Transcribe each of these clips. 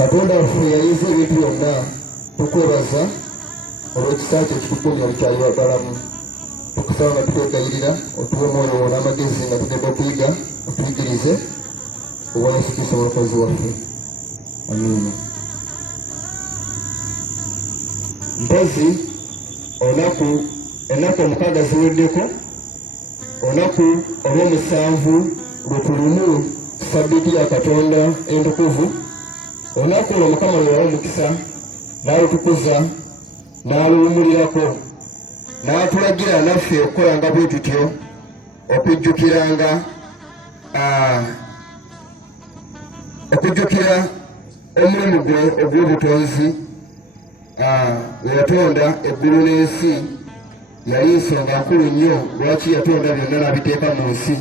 Katonda waffe yayize ebintu byonna tukwebaza olw'ekisa kyo ekitukuumya lukyali balamu. Tukusaba nga tukwegayirira otuwe omwoyo n'amagezi nga tugenda okuyiga otuyigirize obwa Yesu Kristo omulokozi waffe. Amiina. Mpozi ennaku omukaaga ziweddeko, olunaku olw'omusanvu lwe tulimu Ssabbiiti ya Katonda entukuvu. Olunaku olwo Mukama lwe yawa omukisa n'alutukuza n'aluwummulirako n'atulagira naffe okukolanga bwe tutyo, okujjukira omulimu gwe ogw'obutonzi. We yatonda eggulu n'ensi yali nsonga nkulu nnyo lwaki yatonda byonna n'abiteeka mu nsi.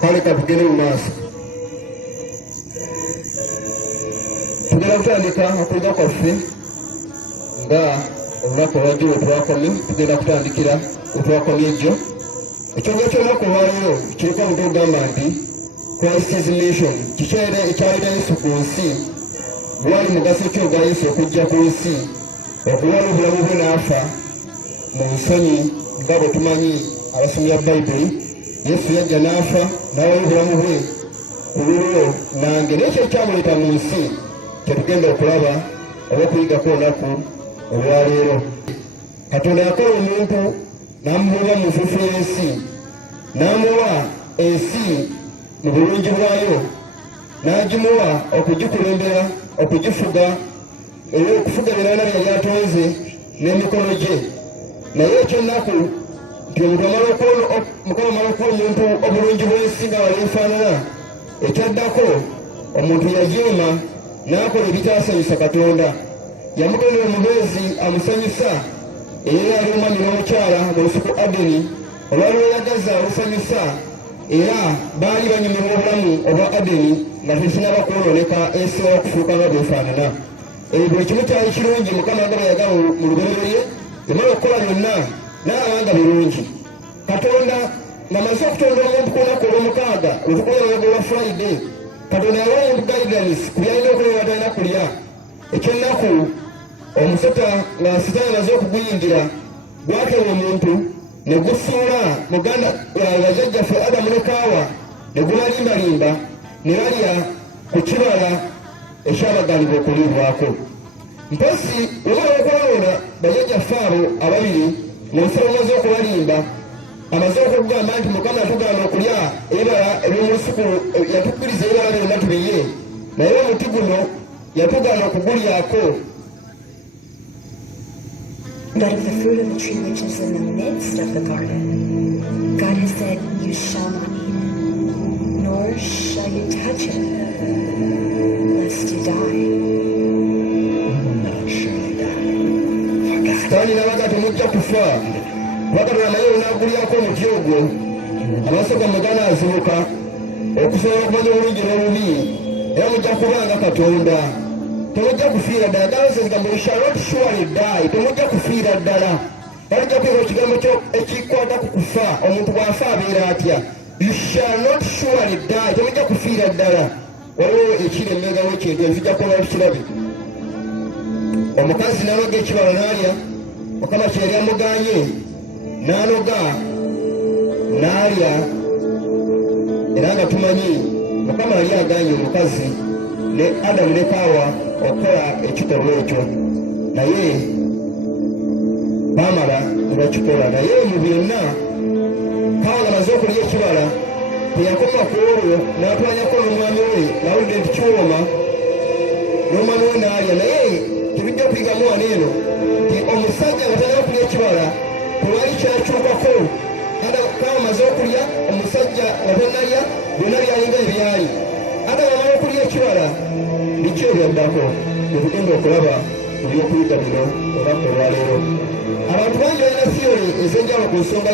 Kale katugende mu maaso. Tugenda kutandika okuyiga kwaffe nga olunaku olwajjo we twakomye. Tugenda kutandikira we twakomye ejjo. Ekyonga ky'olunaku olwaleero kiriko omuntu ogamba nti Christ's mission, kikyere ekyalira Yesu ku nsi. Gwali mugaso ki ogwa Yesu okujja ku nsi okuwala obulamu bwe n'afa mu nsonyi nga bwe tumanyi abasomya Bayibuli. Yesu yajja n'afa n'awayo obulamu bwe ku lulwo nange n'ekyo ekyamuleeta mu nsi kyetugenda okulaba oba okuyigako olunaku olwaleero. Katonda yakola omuntu n'amubuuba mu nfuufu y'ensi, n'amuwa ensi mu bulungi bwayo, n'agimuwa okugikulembera, okugifuga era okufuga ebirala byali atonze n'emikono gye. Naye ekyennaku nti omuntu Mukama amala okuwa omuntu obulungi bw'ensi nga bw'efaanana, ekyaddako omuntu yajeema n'akola ebitaasanyusa Katonda. Yamutonera omubeezi amusanyusa era yali omwami n'omukyala mu lusuku Adeni olwali lweyagaza olusanyusa, era baali banyumirwa obulamu obwa Adeni nga tekinaba kwonooneka ensi okufuuka nga bwefaanana. Buli kimu kyali kirungi Mukama nga bwe yagala mu lubereberye. Yamala okukola byonna n'alaba nga birungi. Katonda ng'amaze okutonda omuntu ku lunaku olw'omukaaga lutukuza olunaku lwa Friday, Katonda yawa omuntu guidance ku byalina okulya batalina kulya. Ekyennaku omusota nga Sitaani amaze okuguyingira gwakeba omuntu ne gusuula muganda bajjajjaffe Adamu ne Kaawa ne gubalimbalimba ne balya ku kibala ekyabaganibwa okuliibwako. Mpozi omala okwalonda bajjajjaffe abo ababiri mu nsi bamaze okubalimba, amaze okugamba nti Mukama yatugaana okulya ebibala eby'omu lusuku, yatukkiriza ebibala byonna tubiye, naye omuti guno yatugaana okugulyako. But of the fruit of the tree which is in the midst of the garden, God has said, you shall not eat it, nor shall you touch it, lest you die. You will not surely die. Sitaani n'abaga temujja kufa. Katonda naye onaagulyako omuti ogwo, amaaso gammwe ganaazibuka okusobola okumanya obulungi n'obubi, era mujja kubanga Katonda. Temujja kufiira ddala. God says you shall not surely die. Temujja kufiira ddala. Bajja kwiga ekigambo kyo ekikwata ku kufa. Omuntu bw'afa abeera atya? You shall not surely die. Temujja kufiira ddala. Waliwo ekiremegawo ekintu ekijja kuba tukirabe. Omukazi n'anoga ekibala n'alya, Mukama kye yali amugaanye n'anoga n'alya, era nga tumanyi Mukama yali agaanye omukazi ne Adamu ne Kaawa okukola ekikolwa ekyo. Naye bamala nebakikola naye mu byonna Kaawa nga amaze okulya ekibala teyakoma ku olwo n'atwanyako n'omwami we nawulidde nti kiwooma n'omwami we n'alya naye tebijja okuyigamu wano eno nti omusajja nga talina okulya ekibala tewali kyakyukako Kaawa amaze okulya omusajja nga tannalya byonna byalinga ebyali amala okulya ekibala biki ebyaddako byetugenda okulaba mu byokuyiga bino olunaku olwaleero abantu bangi balina siyoni ez'enjawulo ku nsonga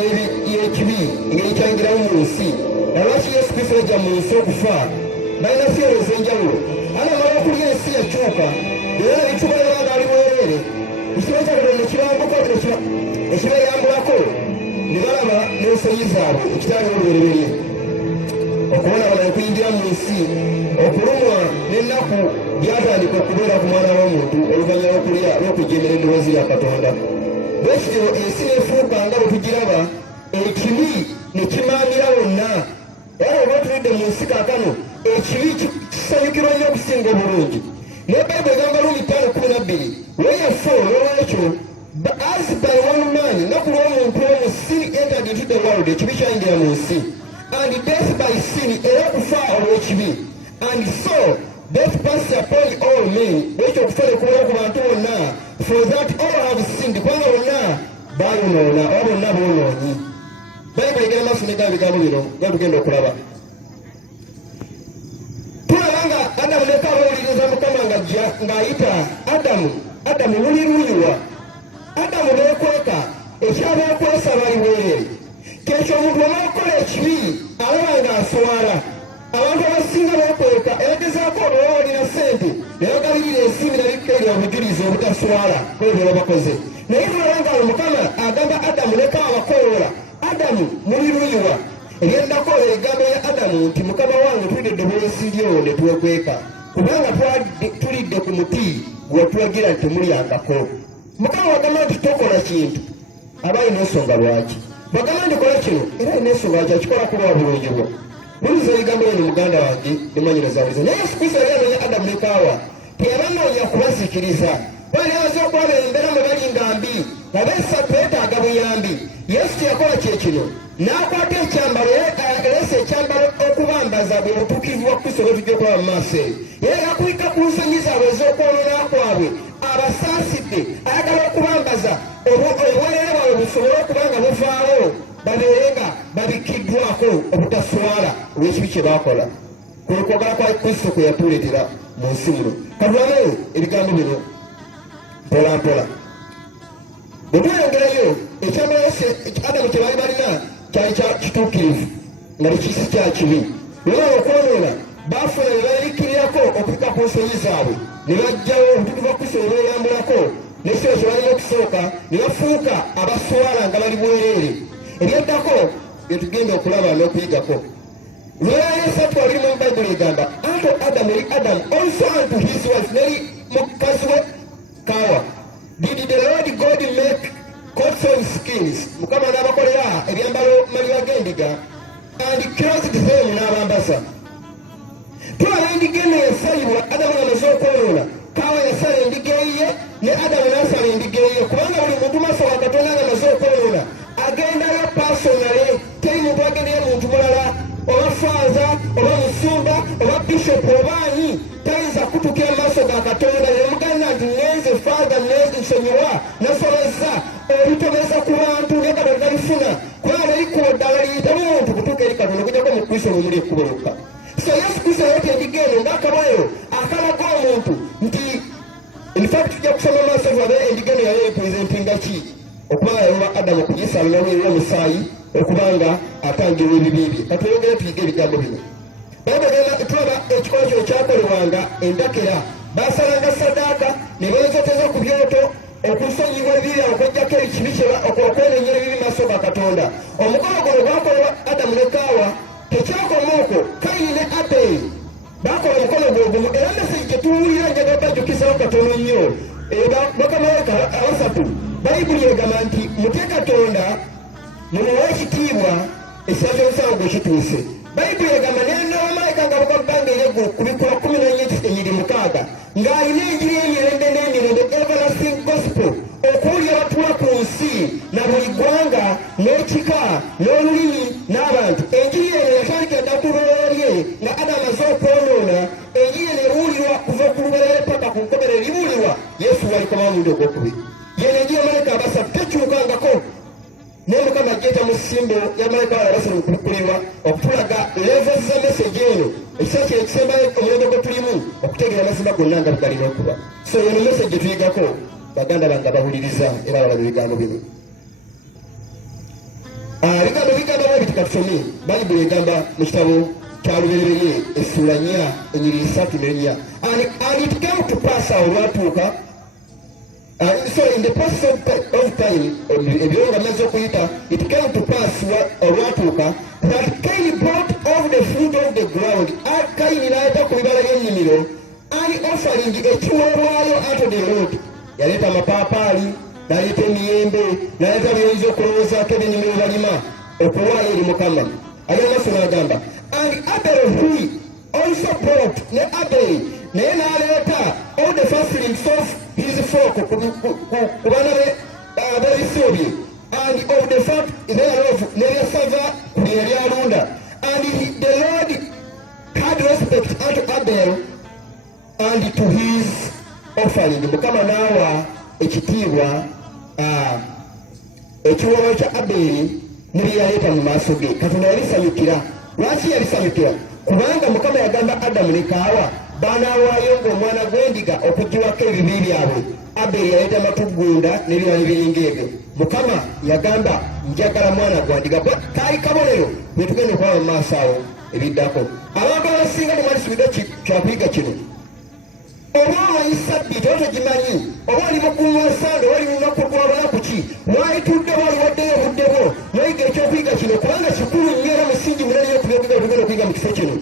y'ekibi engeri kyayingiramu mu nsi nalwaki Yesu Kristo yajja mu nsi okufa balina siyoni ez'enjawulo amala okulya ensi yakyuka byonna bikyuka nebanga ali bwereere ekiba kyakatonda nekibambuko nekibayambulako ne balaba n'ensonyi zaabwe ekitaliwo olubereberye okubonabona ekuyingira mu nsi okulumwa n'ennaku byatandika okubeera ku mwana w'omuntu oluvannyuma lw'okujemera eddoboozi lya Katonda bwekityo ensi nefuuka nga bwe tugiraba ekibi ne kimaanira wonna era oba tulidde mu nsi kaakano ekibi kisanyukirwa nnyo okusinga obulungi naye Bayibuli egamba Luumi 5:12 weyaffe olwekyo as by one man naku lw'omuntu omu sin entered into the world ekibi kyayingira mu nsi and death by sin era okufa olw'ekibi and so death passed upon all men bwekyo okufa ne kubeera ku bantu bonna for that all have sinned kubanga bonna bayonoona oba bonna boonoonyi Bayibuli egenda maaso negaba ebigambo bino nga tugenda okulaba tulaba nga Adamu ne Kaawa bawuliriza Mukama ng'ayita Adamu luliruyiwa Adamu neekweka ekyabeekwesa bali bwereere kyekyo omuntu wamaokola ekibi alaba ng'aswala abantu abasinga beekweka eragezaako olwoba walina ssente naye bagabirira ensimbi nabikkeerya obujulizi obutaswala kwebyo babakoze naye tulaba nga Mukama agamba Adamu ne Kaawa bakoola Adamu muli luyiwa eryeddako ebigambo ya Adamu nti Mukama wange tulidde eddoboozi lyo ne twekweka kubanga tulidde ku muti gwetulagira nti temulyangako Mukama wagamba nti tokola kintu aba alina ensonga lwaki bagamba nti kola kino era alina ensonga lwaki akikola ku lwa bulungi bwo buliza ebigambo bino muganda wange nemanyirazabuliza naye Yesu Kristo yali anoonya Adamu ne Kaawa teyabanoonya kubasikiriza bali amaze okulaba embeera mwe bali nga mbi nga beesatu beetaaga buyambi Yesu teyakola kyekino n'akwata ekyambalo eresa ekyambalo okubambaza bwe butuukirivu bwa Kristo bwe tujja okulaba mu maaso eyo era yakuyika ku nsonyi zaabwe ez'okwonoona kwabwe abasaasidde ayagala okubambaza obwereere bwabwe busobole okuba nga buvaawo babeere nga babikkiddwako obutaswala olw'ekibi kye baakola kwe kwagala kwa Kristo kwe yatuleetera mu nsi muno katulabe ebigambo bino mpola mpola bwe tweyongerayo ekyambalo Adamu kye baali balina kyali kituukirivu nga nekisi kya kibi olaba okwonoona baafuna ne bayirikkirirako okuyika ku nsonyi zaabwe ne bajjawo obutuufu bwa Kristo ne beeyambulako n'ekiro kye balina okusooka ne bafuuka abaswala nga bali bwereere ebyaddako bye tugenda okulaba n'okuyigako lw'esatu abiri mu Bayibuli egamba unto Adamu eri Adamu also unto his wife neri mukazi we Kaawa did the Lord God make coats of skins Mukama n'abakolera ebyambalo maliba g'endiga and clothed them n'abambaza tulaba endiga eno yasalibwa Adamu ng'amaze okwonoona Kaawa yasala endiga eyiye ne Adamu n'asala endiga eyiye kubanga buli muntu maaso wa Katonda ng'amaze okwonoona agendayo pasonale teri muntu agendayo muntu mulala oba faaza oba musumba oba bishopu oba ani tayinza kutukira mu maaso ga Katonda nemuganda nti nenze faaza nsonyiwa nasobeza ebitobeza ku bantu ne Katonda bifuna kubanga erikuwa ddala liyitamu muntu kutuuka eri Katonda okujjako mu Kristo omuli ekkubo lyokka so Yesu Kristo yaleeta endiga eno ng'akabayo akalaga omuntu nti infact tujja kusoma maaso tulabe endiga eno yali erepresentinga ki okubanga yayoba Adamu okugisaliramu omusaayi okubanga atangirwa ebibi bye katweyongere tuyige ebigambo bino Bayibuli tulaba ekikola kino kyakolebwanga endakera baasalanga sadaaka ne beezoteza ku byoto okusonyibwa ebibi okwejjako ekibi okwenenya ebibi maaso ga Katonda omukolo guno gwakolebwa Adamu ne Kaawa tekyakoma okwo Kayini ne Aberi baakola omukolo gwe gumu era mesegi tetuwulira njagala bajjukizawo katono nnyo bakamalayika abasatu Bayibuli egamba nti mutye Katonda mumuwe ekitiibwa essaawa ky'omusango gwe kituuse Bayibuli egamba n'abamalayika nga bagabbanga ery'eggulu ku bikula 14:6 ng'alina enjiri y'emirembe n'emirembe everlasting gospel okuwulira abatuula ku nsi eggwanga n'ekika n'olulimi n'abantu. Enjiri eno yatandika dda ku lubeerera lye nga Adamu amaze okwonoona. Enjiri eno ewulirwa kuva ku lubeerera paka ku nkomerero libuulirwa Yesu walikoma omulundi ogwokubiri. Yeno enjiri y'amalayika abasatu tekyukangako. Naye Mukama ajjeeta mu ssimbo y'amalayika wala abasatu okulukulirwa okutulaga levels za message eno ekiseera kye ekisembayo omulembe gwe tulimu okutegeera amazima gonna nga bugalina okuba. So yeno message gye tuyigako baganda bange bawuliriza era balaba ebigambo bino. Ebigambo bigambamu ebiti katusome Bayibuli egamba mu kitabo kya lubereberye essula 4 ennyiriri 3 and it came to pass awo olwatuuka so in the process of time ebiro nga maze okuyita it came to pass olwatuuka that Cain brought of the fruit of the ground. Kaini n'aleeta ku bibala by'ennimiro an offering ekiweebwayo unto the Lord. Yaleeta amapaapaali, n'aleeta emiyembe, n'aleeta by'oyinza okulowoozaako ebyennimiro balima okuwaayo eri Mukama. Ali amaaso n'agamba and Abel he also brought ne Abel naye n'aleeta all the firstlings of his flock ku baana b'ebisibo bye and of the fat thereof n'ebyasava ku bye yali alunda. And the Lord had respect unto Abel and to his offering. Mukama n'awa ekitiibwa ekiweebwayo kya Aberi ne bye yaleeta mu maaso ge. Katonda yabisanyukira. Lwaki yabisanyukira? Kubanga Mukama yagamba Adamu ne Kaawa baanaawaayo ng'omwana gw'endiga okuggyibwako ebibi byabwe. Aberi yaleeta matugunda n'ebirala ebiringa ebyo. Mukama yagamba njagala mwana gwa ndiga. Kaali kabonero bwe tugenda okwaba mu maaso awo ebiddako. Abantu abasinga temwalisubidde kyakuyiga kino. Oba omanyi Ssabbiiti oba togimanyi, oba oli mukuuma nsande oba oli mu lunaku lw'alunaku ki, mwayitudde oba oliwaddeyo obudde bwo n'oyiga ekyokuyiga kino kubanga kikulu nnyo era musingi munene nnyo kubyogera tugenda okuyiga mu kifo kino.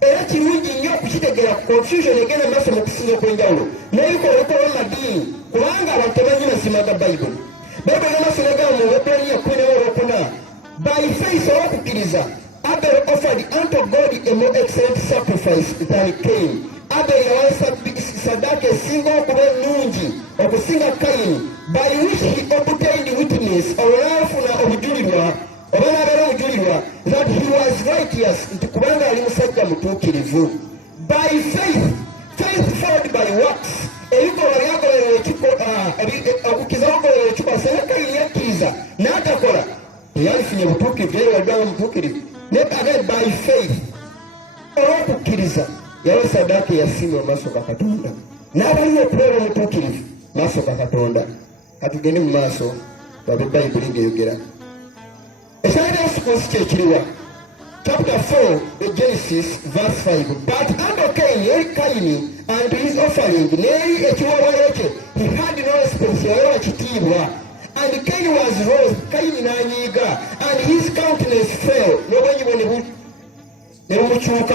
Era kirungi nnyo okukitegeera ku confusion egenda mu maaso mu kusinga okw'enjawulo n'ebikola ebikolwa mu madiini kubanga abantu tebamanyi mazima ga Bayibuli. Bayibuli n'amaaso n'egamba mu Ebbulaniya 10:4 by faith olw'okukkiriza Abel offered unto God a more excellent sacrifice than Cain. Abel yawasa sadaka esinga okuba ennungi okusinga Kayini, by which he obtained witness olwafuna obujulirwa oba n'abeera obujulirwa that he was righteous nti kubanga ali musajja mutuukirivu. By faith followed by works. Ebikolwa byagolerwa okukkiriza kugolerwa ekikola singa Kayini yakkiriza n'atakola teyalifunye butuukirivu yali waddwamu mutuukirivu. Naye by faith olw'okukkiriza yawa saddaaka eyasiimibwa mu maaso ga Katonda n'abaliwo okubeera omutuukirivu mu maaso ga Katonda. Katugende mu maaso babe Bayibuli ng'eyogera. Ekyalira Yesu kye kiriwa chapter 4 Genesis verse 5 but unto Cain and his offering n'eri ekiweebwayo kye he had no respect yaweebwa kitiibwa. And Cain was wroth, Kayini n'anyiiga, and his countenance fell, n'obwenyi bwe ne bumukyuka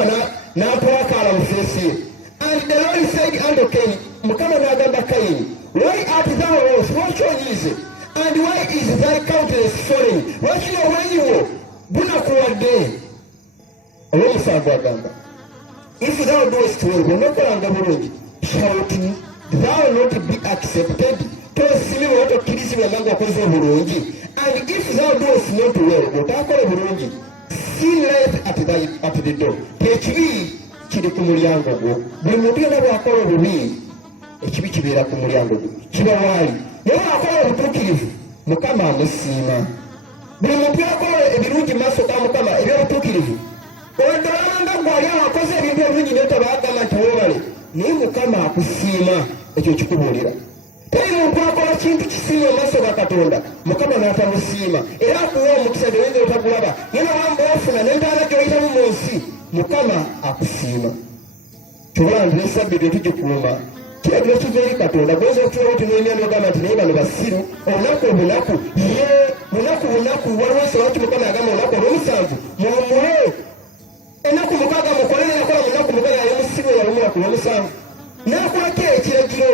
n'atwakaala mu feesi ye. And the Lord said unto Cain, Mukama n'agamba Kayini, why art thou wroth? Lwaki onyiize? And why is thy countenance falling? Lwaki obwenyi bwo bunakuwadde? Olw'omusanvu agamba, if thou doest well, bw'onookolanga bulungi, shalt thou not be accepted? Tosimibwa tokkirizibwa nga ng'okoze obulungi. And if thou doest not well, bw'otaakole bulungi, sin lieth at the door. Ekibi kiri ku mulyango gwo. Buli muntu yonna bw'akola obubi, ekibi kibeera ku mulyango gwo, kiba waali. Naye bw'akola obutuukirivu, Mukama amusiima. Buli muntu yakola ebirungi mu maaso ga Mukama eby'obutuukirivu, oddolanga gwali awo akoze ebintu ebirungi naye tabaagamba nti weebale, naye Mukama akusiima. Ekyo kikubuulira teri muntu akola kintu kisiima mu maaso ga Katonda Mukama n'atamusiima era akuwa omukisa gy'oyinza otagulaba naye nowamba ofuna n'entaana gy'oyitamu mu nsi Mukama akusiima. Kyobulanga Ssabbiiti tugikuuma kiragiro kiva eri Katonda gweza okutuulawo tunonya n'ogamba nti naye bano basiru olunaku ye lunaku waliwo ensonga lwaki Mukama yagamba olunaku olw'omusanvu muwummule ennaku mukaaga mukole neyakola mu nnaku mukaaga yali musiru yawumula ku lw'omusanvu n'akolako ekiragiro.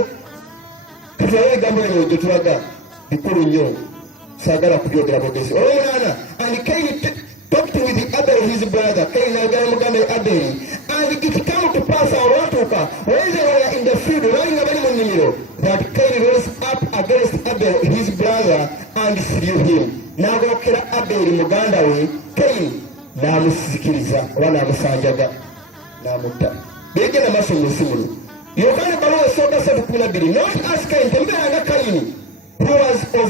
Katulabe ebigambo bino gye tulaga bikulu nnyo saagala kubyogera bogezi. Olw'omunaana and Cain talked with Abel his brother. Cain n'ayogera mugambe Aberi and it came to pass olwatuuka when they were in the field baali nga bali mu nnimiro that Cain rose up against Abel his brother and slew him. N'agokera Aberi muganda we Kaini n'amusikiriza oba n'amusanjaga n'amutta. Begenda maaso mu nsi muno. Yokaana ebbaluwa esooka 7:12 not as Cain, tembeeranga Kaini who was of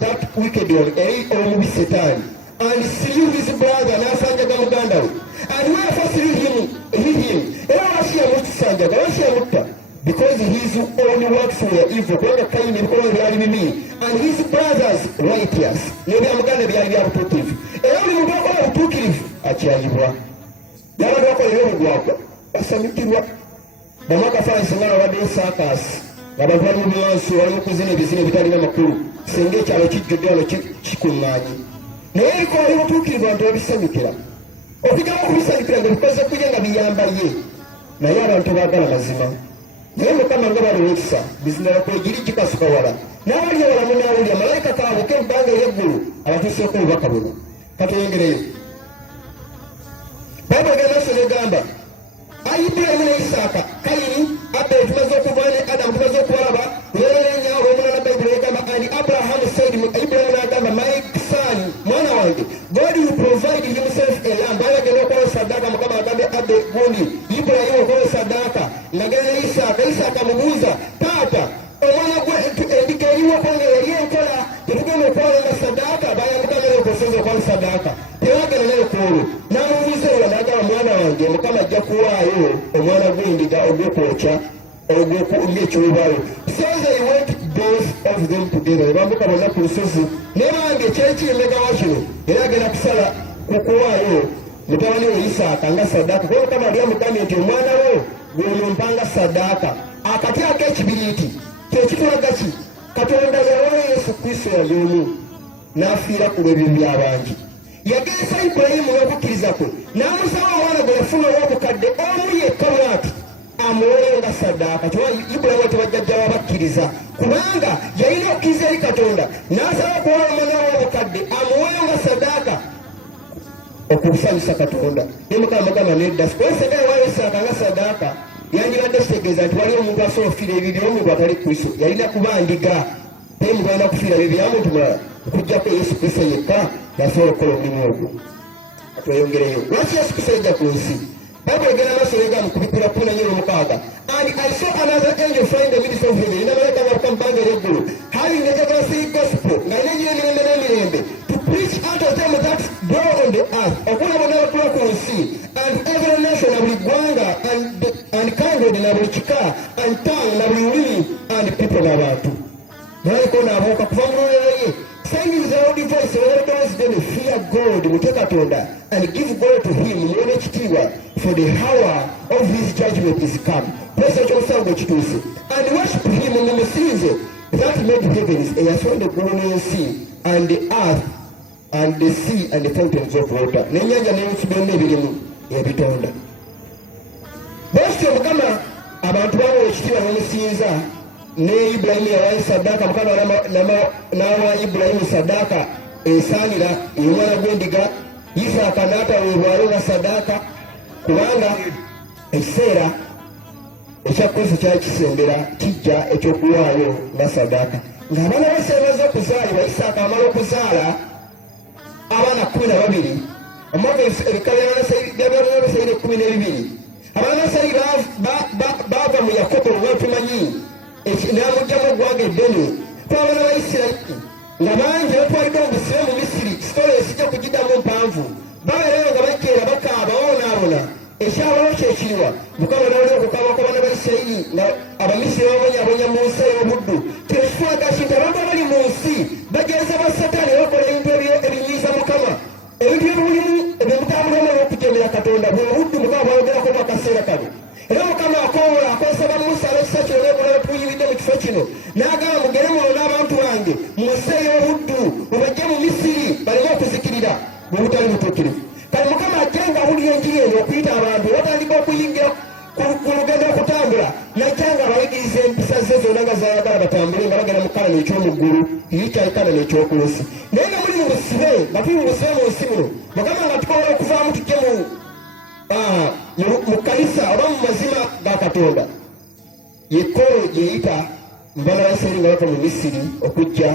that wicked one, eri omubi Setaani, and slew his brother, n'asanjaga muganda we. And wherefore slew him era lwaki yamusanjaga, lwaki yamutta? Because his own works were evil, kubanga Kaini ebikolwa byali bibi, and his brothers righteous, n'ebyamuganda byali bya butuukirivu. Era buli muntu akola butuukirivu akyayibwa. N'abantu bakolera obugwagwa basamikirwa. Bamakafaanyi singa babaddeyo saakasi ng'abantu bali mu biwansi waliwo okuzina ebizina ebitalina makulu, singa ekyalo kijjudde wano kikuŋŋaanye. Naye eriko wali butuukirivu abantu babisamikira. Okujjamu okubisanyukira ng'ebikoze kulye nga biyamba ye. Naye abantu baagala mazima. Naye Mukama nga baliwo ekisa, bizina bakole giri gikasuka wala. N'abali awalamu n'awulira malayika kaabuka ebbanga ery'eggulu abatuuseeko obubaka buno. Katuyongereyo. Bayibuli egenda maaso n'egamba Ibulayimu ne Isaaka, Kaini, Aberi tumaze okuva ne Adamu tumaze okubalaba, leerenya olw'omulala Bayibuli egamba and Abraham said, Ibulayimu n'agamba my son, mwana wange, God will provide himself a lamb. Bayagenda okukola saddaaka, Mukama agambye Aberi gundi, Ibulayimu okukola saddaaka, n'agenda ne Isaaka amubuuza, taata, omwana gwe endiga eriwako nga yali enkola, tetugenda okwolanga saddaaka, bayamugamba okusoza okwala saddaaka. Tewagenda naye kwolwo. N'amubuuza era n'agamba mwana wange, Mukama ajja kuwaayo omwana gw'endiga ogw'okwokya ng'ekiweebwayo. So they went both of them together. Ne bambuka bonna ku lusozi. Naye bange ekyekiyembegawa kino era agenda kusala kukuwaayo mutabani we Isaaka nga saddaaka. Kuba Mukama yali amugambye nti omwana wo gw'onompanga saddaaka. Akati ak'ekibiriiti kye kitulaga ki? Katonda yawa Yesu Kristo yali omu n'afiira ku lw'ebibi by'abangi. Yageesa Ibulayimu n'okukkiriza kwe n'amusaba omwana gwe yafuna ow'obukadde omu yekka bw'ati amuweeyo nga saddaaka. Kyokka Ibulayimu tebajjajja babakkiriza kubanga yalina okukkiriza eri Katonda n'asaba okuwaayo omwana ow'obukadde amuweeyo nga saddaaka okusanyusa Katonda. Naye Mukama amugamba nedda sikwesega ewaayo Isaaka nga saddaaka yandibadde kitegeeza nti waliwo omuntu asobola okufiira ebibi omuntu atali Kristo, yalina kuba ndiga. Naye omuntu alina kufiira ebibi bya muntu mulala okuggyako Yesu Kristo yekka yasobola okukola omulimu ogwo. Tweyongereyo. Lwaki Yesu Kristo yajja ku nsi? Bayibuli egenda maaso n'egamba ku Bikula 14:6 and I saw another angel flying in the midst of heaven, ina malayika ng'abuka mu bbanga ery'eggulu, having the everlasting gospel, ng'alina enjiri emirembe n'emirembe, to preach unto them that dwell on the earth, okuwa bonna abatula ku nsi, and every nation na buli ggwanga, and kindred na buli kika, and tongue na buli lulimi, and people n'abantu. Malayika ono abuuka kuva mu lulere ye, saying with a loud voice, whoever then fear God, mutye Katonda, and give glory to him, muwone ekitiibwa, for the hour of his judgment is come. Pesa ekyomusango kituuse. And worship him, mumusinze, that made heavens, eyasonda eggulu n'ensi, and the earth, and the sea, and the fountains of water. N'ennyanja n'ebintu byonna ebirimu ebitonda. Bw'atyo Mukama abantu bamuwa ekitiibwa n'omusinza. Ne Ibulayimu yawaayo saddaaka, Mukama n'awa Ibulayimu saddaaka esaanira ey'omwana gw'endiga. Isaaka n'ataweebwayo nga saddaaka kubanga ekiseera ekya Kristo kyali kisembera kijja ekyokuwaayo nga saddaaka. Ng'abaana bose bamaze okuzaalibwa, Isaaka amala okuzaala abaana 12. Omwaka ebika by'Abamisayiri 12. Abamisayiri baava mu Yakobo nga tumanyi n'amugyamu eggwanga eddene. Twabana Abayisirayiri nga bangi batwaliddwa mu busibe mu Misiri, sitole esijja kugiddamu mpanvu. Babeerayo nga bajeera bakaaba babonaabona. Ekyabawo kyekiriwa Mukama n'awulira okukaaba kw'abaana b'Isirayiri nga Abamisiri babonyabonya mu nsi ey'obuddu. Kino kifulaga nti abantu abali mu nsi bajeeza ba Sataani bakola ebintu ebinyiiza Mukama, ebintu ebimulimu ebimutambulamu olw'okujeemera Katonda. Bwe buddu Mukama bwayogerako mu akaseera kano. Era Mukama akoowola akozesa ba Musa ab'ekisa kino n'obulala tuyimiridde mu kifo kino n'agamba mugende muno n'abantu bange mu nsi ey'obuddu mubajje mu Misiri baleme okuzikirira bwe butali butuukirivu. Kale Mukama ajja ng'awulira enjiri eno okuyita abantu batandika okuyingira ku lugendo okutambula, najja ng'abayigiriza empisa ze zonna nga zayagala batambule nga bagenda mu kalana eky'omu ggulu yitayi kalana ekyokuloosi. Naye nga muli mu busibe nga tuli mu busibe mu nsi muno, Mukama nga tukobola okuvaamu tujje mu kanisa oba mu mazima ga Katonda. Yekkolo gye yita mu baana ba Isirayiri nga bava mu Misiri okujja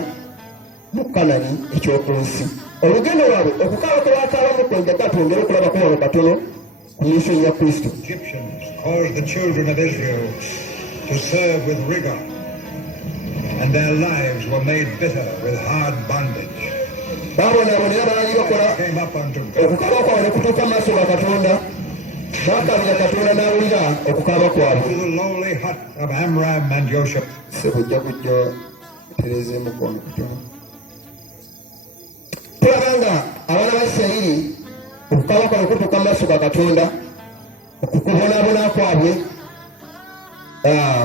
mu Kanani ekyoku nsi. Olugendo lwabwe okukaaba kwe baakaabamu kwenda Katonda okulabako wano katono ku miisonyi ya Kristo. Egyptians caused the children of Israel to serve with rigor, and their lives were made bitter with hard bondage. Baabonaabonera baali bakola Came up unto God okukaaba kwabwe ne kutuuka mu maaso ga Katonda, baakaabira Katonda n'awulira okukaaba kwabwe. to the lowly hut of Amram and Joshua. Sebujja kujja tereza emukono kutono. Tulaba nga abaana ba Isirayiri okukaaba kwabwe kutuuka mu maaso ga Katonda, okukubonaabona kwabwe,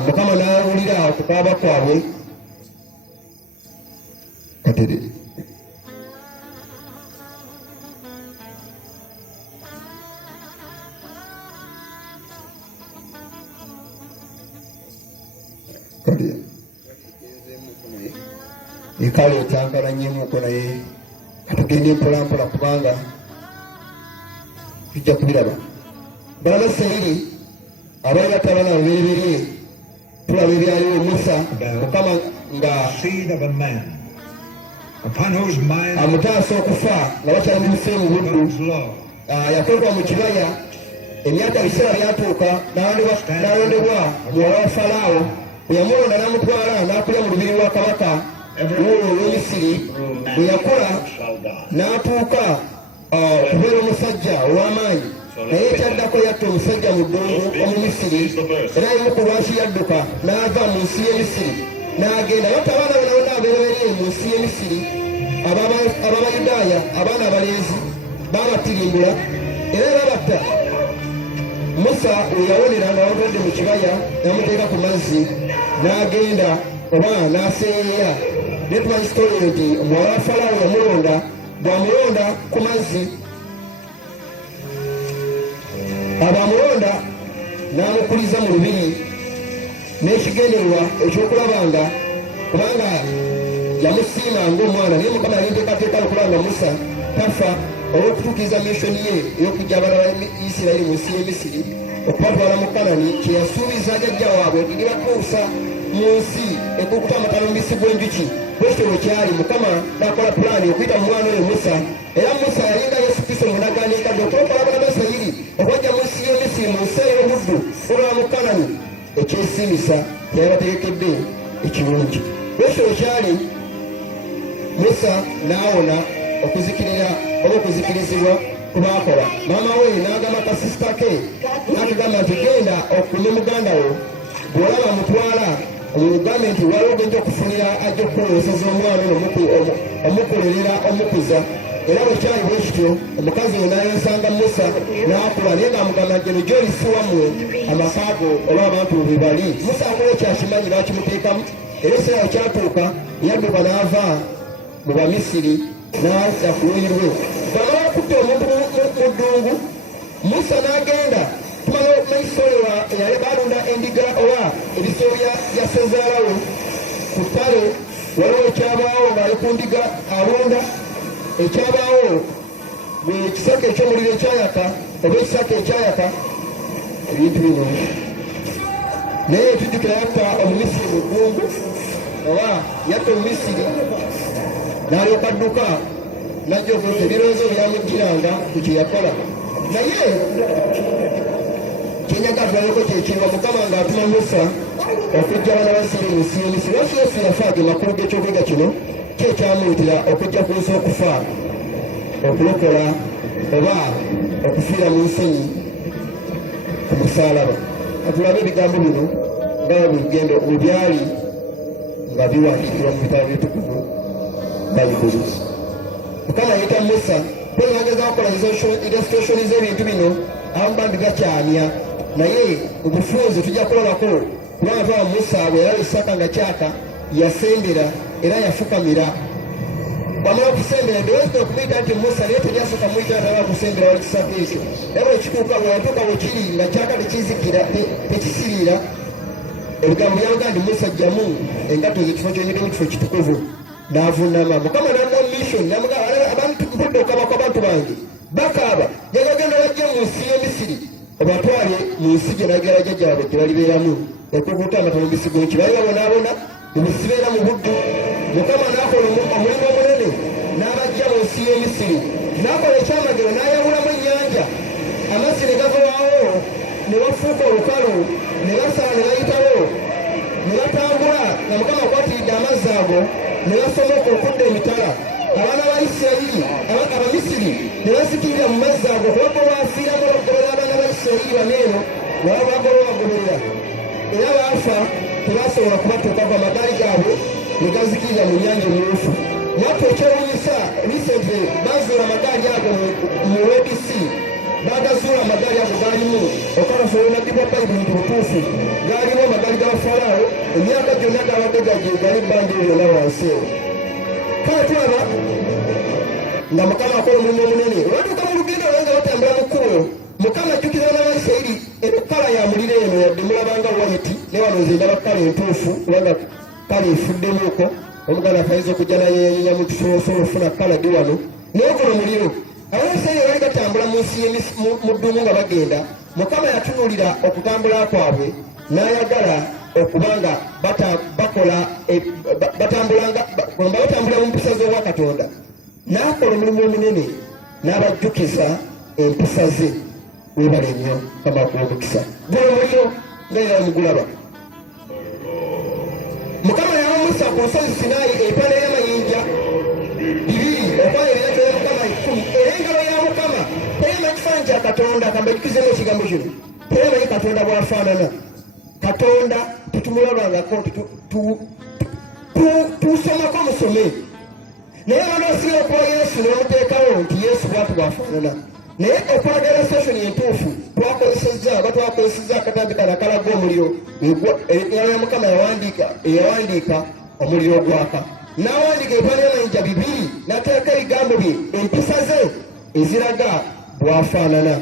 Mukama n'awulira okukaaba kwabwe. Katerere. Ekale otangala nnyo emuko naye katugende mpolampola kubanga tujja kubiraba. Bala Isirayiri abaali batabana babereberye, tulaba ebyaliwo Musa, Mukama nga Seed of a man, upon whose mind amutaasa okufa nga bakyali mu nsi mu buddu. God's law Yakolebwa mu kibaya, emyaka biseera byatuuka, n'alondebwa muwala wa Falaawo. Bwe yamulonda n'amutwala n'akulira mu lubiri lwa kabaka olw'Emisiri. Bwe yakula n'atuuka okubeera omusajja ow'amaanyi, naye ekyaddako yatta omusajja mu ddungu Omumisiri, era emu ku lwaki yadduka n'ava mu nsi y'Emisiri n'agenda. Batta abaana bonna bonna abeereberye mu nsi y'Emisiri, Ababayudaaya, abaana abalenzi baabatirimbula era babatta. Musa we yawonera nga wavudde mu kibaya n'amuteeka ku mazzi n'agenda oba n'aseeyeeya. Ne tumanyi sitoli nti omuwala wa Falaawo yamulonda, bw'amulonda ku mazzi, abamulonda n'amukuliza mu lubiri n'ekigendererwa ekyokulaba nga kubanga yamusiima ng'omwana, naye Mukama yali nteekateeka okulaba Musa tafa olw'okutuukiriza missoni ye ey'okujja abaana ba Isirayiri mu nsi y'Emisiri okubatwala mu Kanani, kye yasuubiza jjajja waabwe nti ndibatuusa mu nsi ekukuta amatala omubisi gw'enjuki. Bwekityo bwe kyali, Mukama n'akola pulaani okuyita mu mwana oyo Musa. Era Musa yalinga Yesu Kristo mu ndagaano enkadde okulokola abaana ba Isirayiri okubajja mu nsi y'Emisiri mu nsi ey'obuddu obulala mu Kanani. Ekyesiimisa teyabategekedde ekirungi. Bwekityo bwe kyali, Musa n'awona okuzikirira oba okuzikirizibwa ku baakola. Maama we n'agamba kasisita ke n'atugamba nti genda okume muganda wo, bw'olaba mutwala omugambe nti waliwo genda okufunira ajja okukuloweseza omwana ono omukulerera omukuza. Era bwe kyali bwe kityo, omukazi we n'ayonsanga Musa n'akula, naye ng'amugamba nti eno gy'oli si wammwe amakaago oba abantu bwe bali. Musa akola ekyakimanyi bakimuteekamu, era ekiseera kyatuuka yadduka n'ava mu Bamisiri n'azza ku luuyi lwe. Bw'amala okutta omuntu mu ddungu, Musa n'agenda. Tumala n'ekisolera eyali baalunda endiga oba ebisolo bya ssezaala we ku ttale. Waliwo ekyabaawo ng'ali ku ndiga alunda. Ekyabaawo bwe kisaka eky'omuliro ekyayaka oba ekisaka ekyayaka, ebintu bino. Naye tujjukira yatta Omumisiri mu ddungu, oba yatta Omumisiri n'alyoka adduka n'ajja okuloka ebirowoozo byamujjiranga ku kye yakola. Naye kyenyaga tulabeko kyekiriwa Mukama ng'atuma Musa okujja abaana ba Isirayiri mu nsi y'Emisiri. Lwaki Yesu yafa ge makulu g'ekyokwega kino kye kyamuyitira okujja ku nsi okufa, okulokola oba okufiira mu nsonyi ku musaalaba. Atulabe ebigambo bino nga bigendo bwe byali nga biwandiikibwa mu bitabo by'etukuvu Bayibuli. Mukama yayita Musa kwenyageza okukola illustration z'ebintu bino abamu bambi gakyamya, naye obufunze tujja kulabako kubanga Musa bwe yalaba Isaka nga kyaka yasembera era yafukamira. Bwamala okusembera ndowooza okumuyita nti Musa, naye tegyasooka muyita ataba kusembera wali kisaka ekyo. Naye bwe kituuka bwe yatuuka bwe kiri nga kyaka tekizikira tekisiriira, ebigambo byavuga nti Musa jjamu engatto z'ekifo ky'onyidde mu kifo kitukuvu n'avuunama. Mukama n'amuwa mission n'amugamba abantu mpudde okaba kw'abantu bange bakaaba, yagagenda bajja mu nsi y'Emisiri obatwale mu nsi gye nagera jjajja waabwe gye balibeeramu. Okukuta amata mu bisi gw'enki baali babonaabona mu bisibeera mu buddu Mukama n'akola omulimu omunene n'abajja mu nsi y'e Misiri, n'akola ekyamagero n'ayawulamu ennyanja, amazzi ne gavaawo ne bafuuka olukalu, ne basala ne bayitawo, ne batambula nga Mukama akwatiridde amazzi ago, ne basomoka okudda emitala. Abaana ba Isirayiri Abamisiri ne basikirira mu mazzi ago kubanga baafiiramu olw'okugobera abaana ba Isirayiri baneeno nga babagoberera, era baafa tebasobola kubatuukako, amagaali gaabwe ne gazikirira mu nnyanja emyufu. Nafe ekyewuunyisa recently bazuula amagaali ago mu ABC, bagazuula amagaali ago gaalimu okalafu olunabbi bwa Bayibuli nti butuufu, gaalimu amagaali g'Abafalaawo, emyaka gyonna gabadde gali bbanga eryonna wansi eyo. Kale tulaba nga Mukama akola omulimu omunene. Olwatuuka mu lugendo lwe nga batambula mu kkubo, Mukama ajjukiza n'Abayisirayiri ekkala ya muliro eno yadde mulabanga white, ne wano nze ndaba kkala entuufu kubanga kkala efuddemuuko. Omuganda afayinza okujja naye yenyenya mu tusoloosola ofuna kkala di wano naye guno muliro. Abayisirayiri bali batambula mu nsi mu ddungu nga bagenda, Mukama yatunuulira okutambula kwabwe n'ayagala okubanga batambula mu mpisa z'obwa Katonda. N'akola omulimu omunene n'abajjukiza empisa ze. Webale nnyo Mukama akuwa omukisa. Guno muliro ngaera mugulaba. Mukama yawa Musa ku nsozi Sinaayi ebipande by'amayinja 2 okwanirira ekyo Mukama 10, era engalo ya Mukama teyamanyi kifaananyi kya Katonda. Kambajjukizemu ekigambo kino, teyamanyi Katonda bw'afaanana. Katonda tetumulabangako, tusomako musome, naye abantu basinga okuwa Yesu ne bamuteekawo nti Yesu bwatu bwafaanana. Naye okwagala session entuufu twakozesezza akatambi kano akalaga omuliro. Engalo ya Mukama eyawandiika omuliro ogwaka, n'awandiika ebipande by'amayinja 2, n'ateeka ebigambo bye, empisa ze eziraga bwafaanana.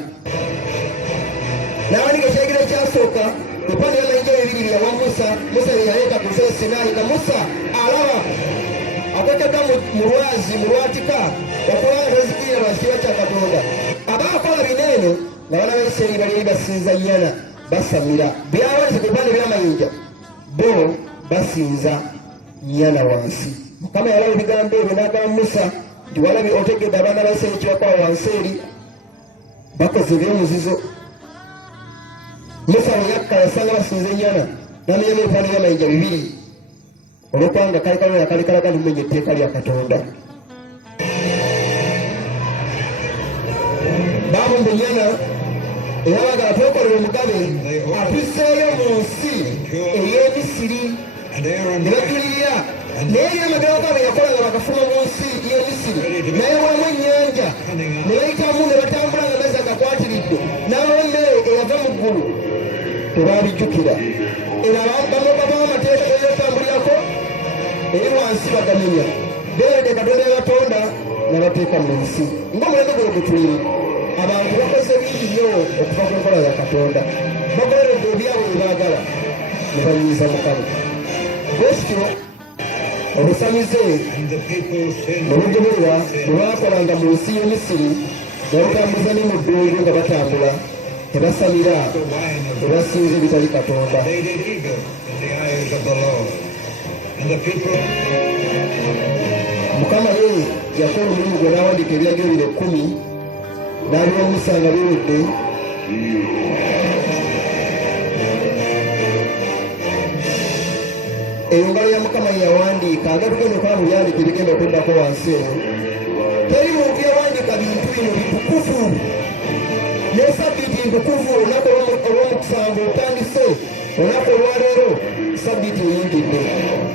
N'awandiika ekiragiro ekyasooka ebipande by'amayinja 2 byawa Musa bye yaleeta ku nsozi Sinaayi, nga Musa alaba akwekeka mu lwazi mu lwatika okulaba tezikirira lwa kiba kya Katonda. Abaakola bineeno nga bana b'Isirayiri bali basinza nnyana basamira, byawandiika ku bipande by'amayinja bo basinza nnyana wansi. Mukama yalaba ebigambo ebyo n'agamba Musa nti walabye otegedde abaana ba Isirayiri kibakola wansi eri, bakoze ebyomuzizo. Musa bwe yakka yasanga basinza ennyana, n'amenyamu ebipande by'amayinja 2 olw'okubanga kali kalona kali kalaga lumenya etteeka lya Katonda. Baabumba ennyana era bagala twekolera omugabe atusseeyo mu nsi ey'e Misiri ne bajulirira. Naye ebyamagero gabe yakola nga bakafuma mu nsi y'e Misiri, n'ayawulamu ennyanja ne bayitamu ne batambula nga amazzi agakwatiridde, n'abawa emmere eyava mu ggulu tebaabijjukira. Era bamubamu amateeka g'ebyotambulirako eri wansi bagamenya, beeredde Katonda yabatonda n'abateeka mu nsi. Ng'omulembe guno gwe tulimu, abantu bakoze bingi nnyo okuva ku nkola ya Katonda, bagoleredde ebyabwe bye baagala ne banyiiza Mukama. Bwekityo obusamize obugoberera bwe baakolanga mu nsi y'e Misiri babutambuza ne mu ddungu nga batambula, tebasamira, tebasinza ebitali Katonda. Mukama ye yakola omulimu gwe n'awandiika ebyagirabiro 10 n'abiwa Musa nga biwedde. Eyo ngalo ya Mukama ye yawandiika, nga tugenda okola mu byandika ebigenda okuddako wansi eyo. Teri muntu yawandiika bintu bino bitukuvu ne Sabbiiti ntukuvu. Olunaku olw'omusanvu otandise, olunaku olwaleero Sabbiiti eyingidde.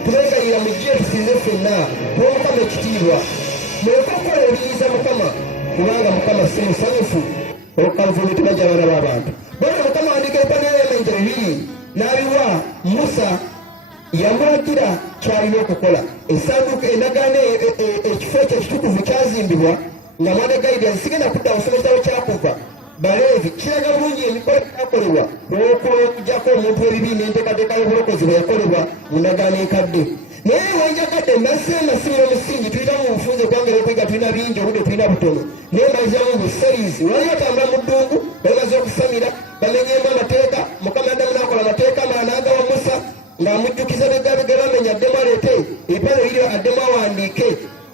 Tuleegayira mujje tusinze ffenna tuwa Mukama ekitiibwa, muleke okukola ebiyiza Mukama kubanga Mukama si musanyufu olw'okukaluvumu tebajja abaana b'abantu. Bwatyo Mukama awandiika ebipande by'amayinja 2 n'abiwa Musa, yamulagira kyalina okukola. Essanduuko endagaano ekifo ekyo ekitukuvu kyazimbibwa nga mwana Gaidi sigenda kudda musomesa we Kyakuva Baleevi. Kiraga bulungi emikolo gyakolebwa olw'okujjako omuntu w'ebibi n'enteekateeka y'obulokozi bwe yakolebwa mu ndagaano enkadde. Naye wenjakadde masimira omusingi tulina mu bufunze kubanga ebyokuyiga tulina bingi, obudde tulina butono. Naye mbaziramu mu serizi lwali batambula mu ddungu, bali baze okusamira bamenyeemu amateeka. Mukama yaddamu n'akola amateeka amalala n'agawa Musa ng'amujjukiza begabega bamenya addemu aleete ebipande biri addemu awandiike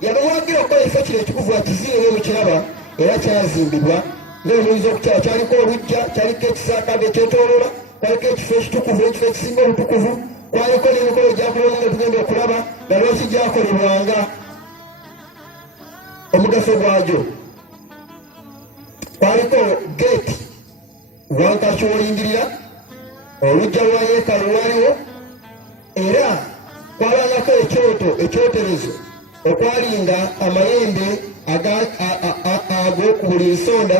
yabawagira okukola ekifo kino ekikuvu akizimbe mu kiraba era kyazimbibwa ng'omuyinza okukyala kyaliko olujja kyaliko ekisaakade ekyetooloola kwaliko ekifo ekitukuvu ekifo ekisinga obutukuvu kwaliko n'emikolo gyakolebwa nga tugenda okulaba nga lwaki gyakolebwanga omugaso gwagyo kwaliko geeti wankaki woyingirira olujja lwa yeekaalu lwaliwo era kwabangako ekyoto ekyoterezo okwalinga amayembe ago ku buli nsonda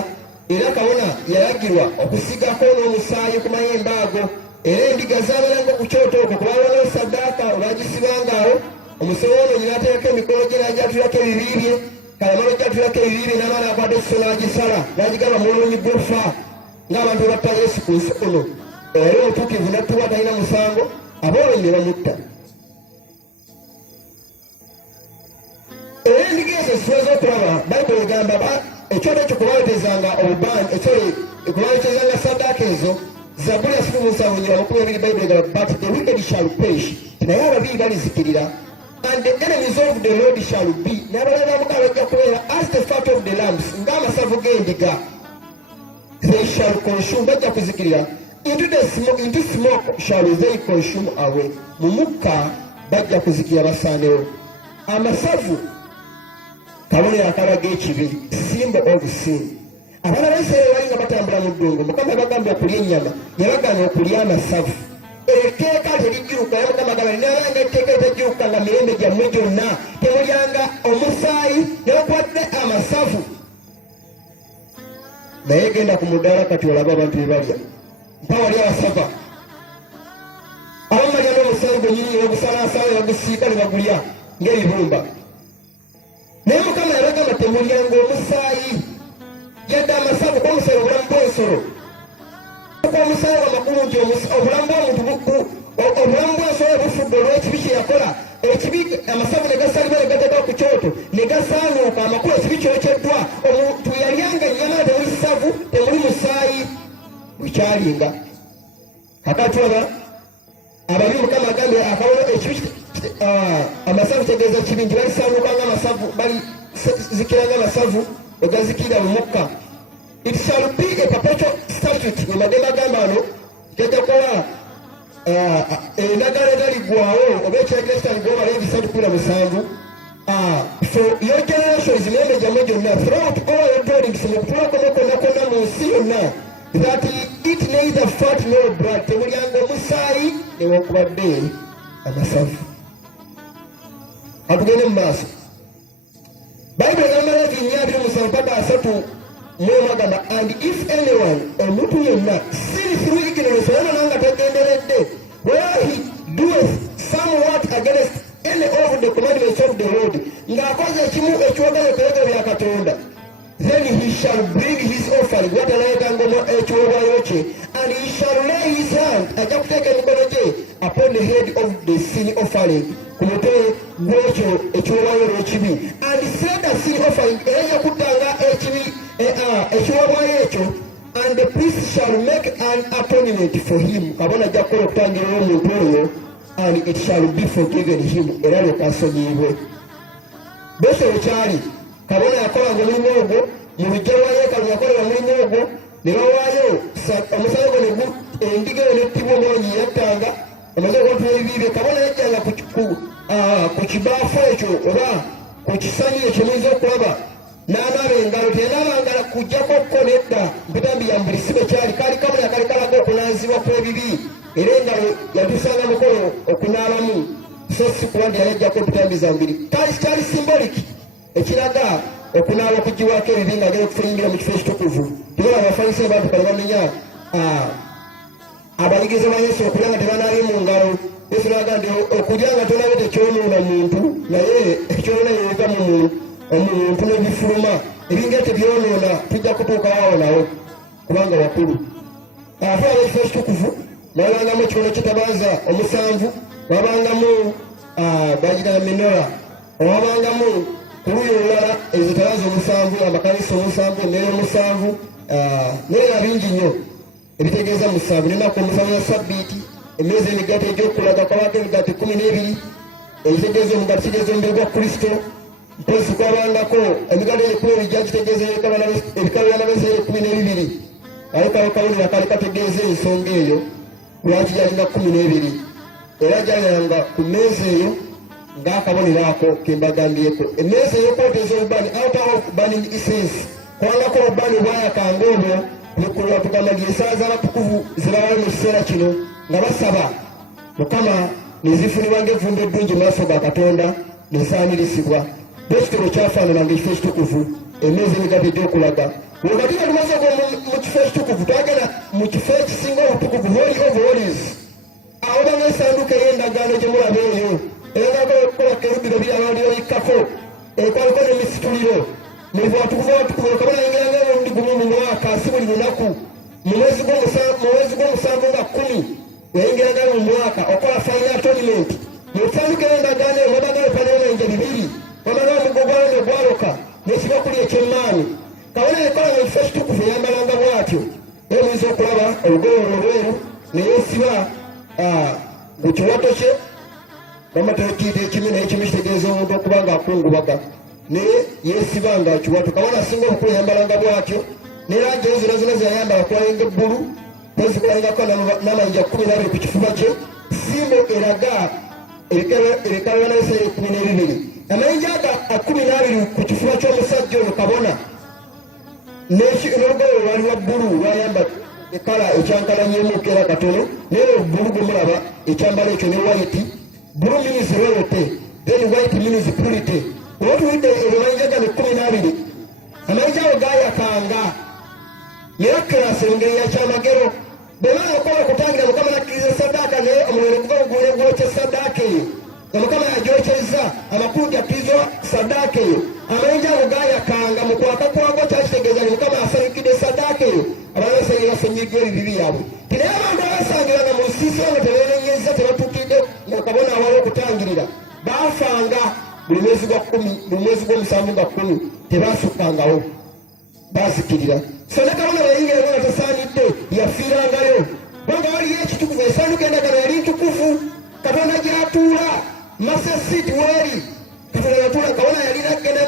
era kabona yalagirwa okusigako n'omusaayi ku mayembe ago era endiga zabeeranga ku kyoto okwo kubaabawo saddaaka olwagisibangaawo omusowoolo nyinateerako emikolo gye najatulako ebibi bye kalamalo gyatulako ebibi bye n'abaana akwata ekiso n'agisala n'agigaba mulonyi gufa ng'abantu batta yesu ku nsi kuno era omutuukivu nattuwa talina musango aboolonyi ne bamutta era endiga ezo siweza okulaba bayibuli egamba ekyoto ekyo kubaletezanga obubani kubaletezanga saddaaka ezo Zaburi ya 7:7 bayibuli egamba but the wicked shall perish naye ababi balizikirira and the enemies of the Lord shall be n'abalala mukama bajja kubeera as the fat of the lambs ng'amasavu g'endiga they shall consume bajja kuzikirira into smoke shall they consume away mu mukka bajja kuzikira basaanewo amasavu kabonero akalaga ekibi symbol of sin abaana baisirairi bali nga batambula mu ddungu mukama bagamba okulya ennyama yabagana okulya amasavu etteeka terijjuuka era mukama gamba ninabayanga etteeka etajjuuka nga mirembe gyammwe gyonna temulyanga omusaayi nebakuwadde amasavu naye genda ku mudaala kati olabe abantu be balya mpawali abasava abamalya n'omusaayi gwenyini bagusalaasala bagusiika ne bagulya ng'ebibumba naye mukama yabagamba temulyanga omusaayi yadde amasavu k'omusaayi obulamu bw'ensolo omusaayi wamakulu nti obulamu bw'omuntu obulamu bw'ensolo bufudde olw'ekibi kye yakola ekibi amasavu ne gasalibwa ne gateekwa ku kyoto ne gasaanuuka amakulu ekibi kyokeddwa omuntu yalyanga ennyama temuli ssavu temuli musaayi bwekyalinga kakati oba ababi mukama agambe akawolo ekibi amasavu tegeeza kibi nti balisaanuuka ng'amasavu balizikira ng'amasavu ogazikirira mu mukka it shall be a perpetual statute wemadembe agamba ano jajja kuba endagala etaliggwawo oba ekiragiro ekitaligwawo Baleevi 3:7 for your generations mirembe gyammwe gyonna throughout all your dwellings mu kutula kwonna kwonna mu nsi yonna that it neither fat nor blood temulyanga omusaayi newankubadde amasavu atugende mu maaso bayibuli egamba Leevi 4:7-3 and if anyone omuntu yenna sin through ignorance yona nga tagenderedde where he doeth somewhat against any of the commandments of the Lord ng'akoze ekimu ekiwagala ebiragiro bya Katonda then he shall bring his offering wataleetanga ekiweebwayo kye and he shall lay his hand ajja kuteeka emikono gye upon the head of the sin offering ku mutwe gw'ekyo ekiweebwayo olw'ekibi and set the sin offering era ejja kuttanga ekibi ekiweebwayo ekyo and the priest shall make an atonement for him kabona ajja kukola okutangirira omuntu oyo and it shall be forgiven him era lwekasonyibwe bese wekyali kabona yakolanga omulimu ogwo mu lujja lwa yeekaalu yakolera omulimu ogwo ne bawaayo omusaayi gwo endiga eyo nettibwa omwonyi yattanga amaze okwatula ebibiibye kabona yajjanga ku kibaafu ekyo oba ku kisanyi ekyo muyinza okulaba n'anaaba engalo tenaabangala kujjako kko nedda mpitambi ya mbuli sibe kyali kaali kabona kali kalaga okunaazibwa kw'ebibi era engalo yatusanga mukolo okunaabamu so si kuba ndi yayajjako mpitambi za mbiri kyali simboliki ekiraga okunaaba okugiwako ebibi nga agenda okufuyingira mu kifo ekitukuvu tubala abafalisaayo batukale bamenya abayigizi ba Yesu okulya nga tebanaabye mu ngalo Yesu n'agamba nti okulya nga tonabe tekyonoona muntu naye ekyonoona yeega mu omuntu n'ebifuluma ebinga tebyonoona tujja kutuukawo nawo kubanga wakulu afe ab'ekifo ekitukuvu babangamu ekikono kitabaaza omusanvu babangamu bagirana minora owabangamu ku luuyi olulala ezitabaaza omusanvu amakanisa omusanvu emmere omusanvu n'era bingi nnyo ebitegeeza musanvu nenaku omusanvu ya sabbiiti emmeeza emigaati egy'okulaga kabanga emigaati 12 ekitegeeza omugaati kitegeeza omubiri gwa Kristo mpozi kwabangako emigaati ekikulu ebijja kitegeeza ebika by'amabezi 12 aye kabonera kali kategeeza ensonga eyo lwaki gyalinga 12 era gyalanga ku mmeeza eyo ng'akabonero ako kembagambyeko emmeeza ey'okwoteeza obubaani out of burning incense kubangako obubaani bwayakanga obwo lukulwa tugamba gy'ensala z'abatukuvu zirawayo mu kiseera kino nga basaba Mukama nezifunibwa ng'evvumbe eddungi mu maaso ga Katonda nezaanirisibwa bwekitolo kyafaanananga ekifo ekitukuvu emmeeza emigaati egy'okulaga wakati nga tumaze mu kifo ekitukuvu twagenda mu kifo ekisinga obutukuvu Holy of Holies awo banga essanduuko ey'endagaano gye mulaba eyo era ngaokukola kerubi babiri abalioyikkako ekwaliko n'emisituliro mu bwatukuvu watukuvu okabona yingiranga omulundi gumu mu mwaka si buli lunaku mu mwezi gw'omusanvu nga 10 yayingiranga mu mwaka okola final atonement mu ssanduuko ey'endagaano eyo mwabagayo panaomenje 2 wamala omuggo gwalo ne gwaloka n'ekiba kuli ekyemmaanyi kabona ekola mu kifo ekitukuvu eyambalanga bw'atyo naye muyinza okulaba olugoye olweru neyeesiba mu kiwato kye bamatekiita ekimu naye kimu kitegeeza omuntu okuba nga akungubaga naye yeesiba nga kiwato kabona asinga obukulu eyambalanga bw'atyo naye langi ezo zonna zeyayambala kuwalinga ebbulu kwezikuwalingako n'amayinja 12 ku kifuba kye simbo eraga ebikabyanabiseera 12 amayinja aga 12 ku kifuba ky'omusajja oyo kabona n'olugoye lwali lwa bbulu lwayamba ekala ekyankalanyemuuka era katono naye bbulu gwemulaba ekyambalo ekyo ne white blue means royalty then white means purity olwotuwidde amayinja gano 12 amayinja awo gayakanga miraculous engeri yakyamagero bwemanga okola okutangira Mukama nakkiriza saddaaka naye omuliro guva mugulire gwokya saddaaka eyo nga Mukama yagyokyeza amakulu gakkirizwa saddaaka eyo amayinja ago gayakanga mu kwaka kwago kyakitegeeza ni Mukama asanyukidde saddaaka eyo abaana basanyira basonyiddwa ebibi byabwe tinaye abantu abasangiranga mu nsiisi ono tebeerenyeza tebatuukidde nga kabona awali okutangirira baafanga buli mwezi gw'omusanvu nga 10 tebasukkangawo bazikirira so ne kabona bweyingira bona tasaanidde yafiirangayo kubanga waliyo ekitukuvu essanduuko endagaano yali ntukuvu Katonda gy'atuula masesiti weri Katonda yatuula kabona yali nagenda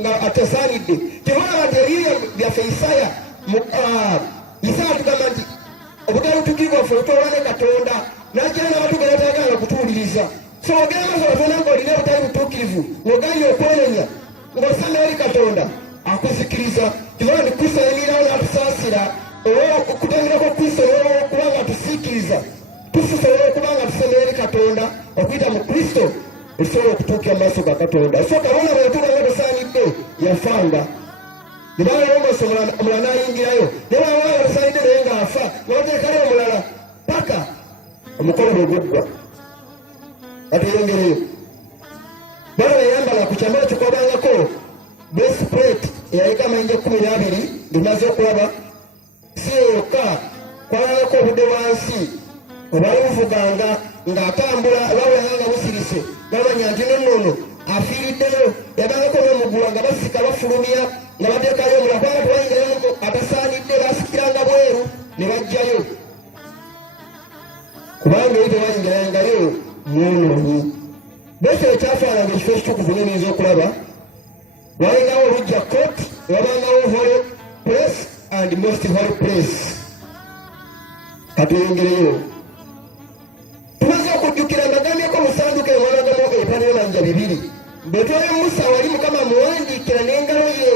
nga atasaanidde tebona nti ebiyo byaffe Isaya tugamba nti obutali butuukirivu waffe lutoola ne Katonda n'agira n'abatugenda tagala kutuwuliriza so ogenda maaso Katonda ng'olina obutali butuukirivu ng'oganye okwenenya ng'osanga eri Katonda akuzikiriza kibona nti Kristo yayimirawo n'atusaasira okutangirako Kristo okuba nga tusiikiriza tusobola okuba nga tusembera eri Katonda okuyita mu Kristo osobola okutuukira mu maaso ga Katonda so kabona bwe yatuuka nga tosaanidde yafanga ne balongoosa omulala n'ayingirayo naye bwaba nga tosaanidde naye ng'afa n'oteekali omulala paka omukolo bwe guggwa ateyongereyo bana yayambala ku kyambalo kikwabangako breastplate eyaliko amayinja 12 ngemaze okulaba si eyokka kwabangako obudde wansi obali buvuganga ng'atambula lwawulanga nga busirise bamanya nti nonoono afiiriddeyo yabangako n'omugula nga basika bafulumya nga bateekayo omulala kubanga tewayingirayo atasaanidde basikiranga bweru ne bajjayo kubanga eyo tewayingirangayo mwonoonyi bekyo ekyafaananga ekifo ekitukuvu nemiyinza okulaba walingawo olujja court wabangawo holy place and most holy place katuyongereyo tumaze okujjukira ngagambyeko musanduuko emwanagamu ebipande by'amayinja 2 bwetwayo Musa wali Mukama muwandiikira n'engalo ye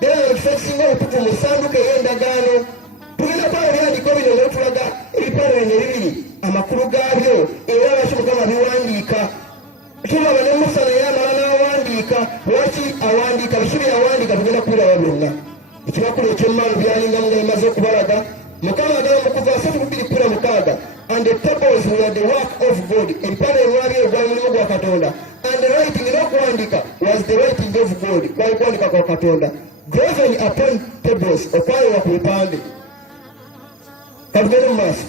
era nga mukifo ekisinga obutukuvu mu ssanduuko ey'endagaano tugenda kwala ebiwandiiko bino nga tulaga ebipande bino 2 amakulu gaabyo era lwaki Mukama biwandiika tulaba ne Musa naye amala n'awandiika lwaki awandiika biki bye yawandiika tugenda kubiraba byonna ekibakulu eky'emmaalu byalingamu nga bimaze okubalaga Mukama agamba mu Kuva 3:26 and the tables were the work of God ebipande olwabyo gwali mulimu gwa Katonda and the writing n'okuwandiika was the writing of God kwali kuwandika kwa Katonda graven upon tables okwayibwa ku bipande katugende mu maaso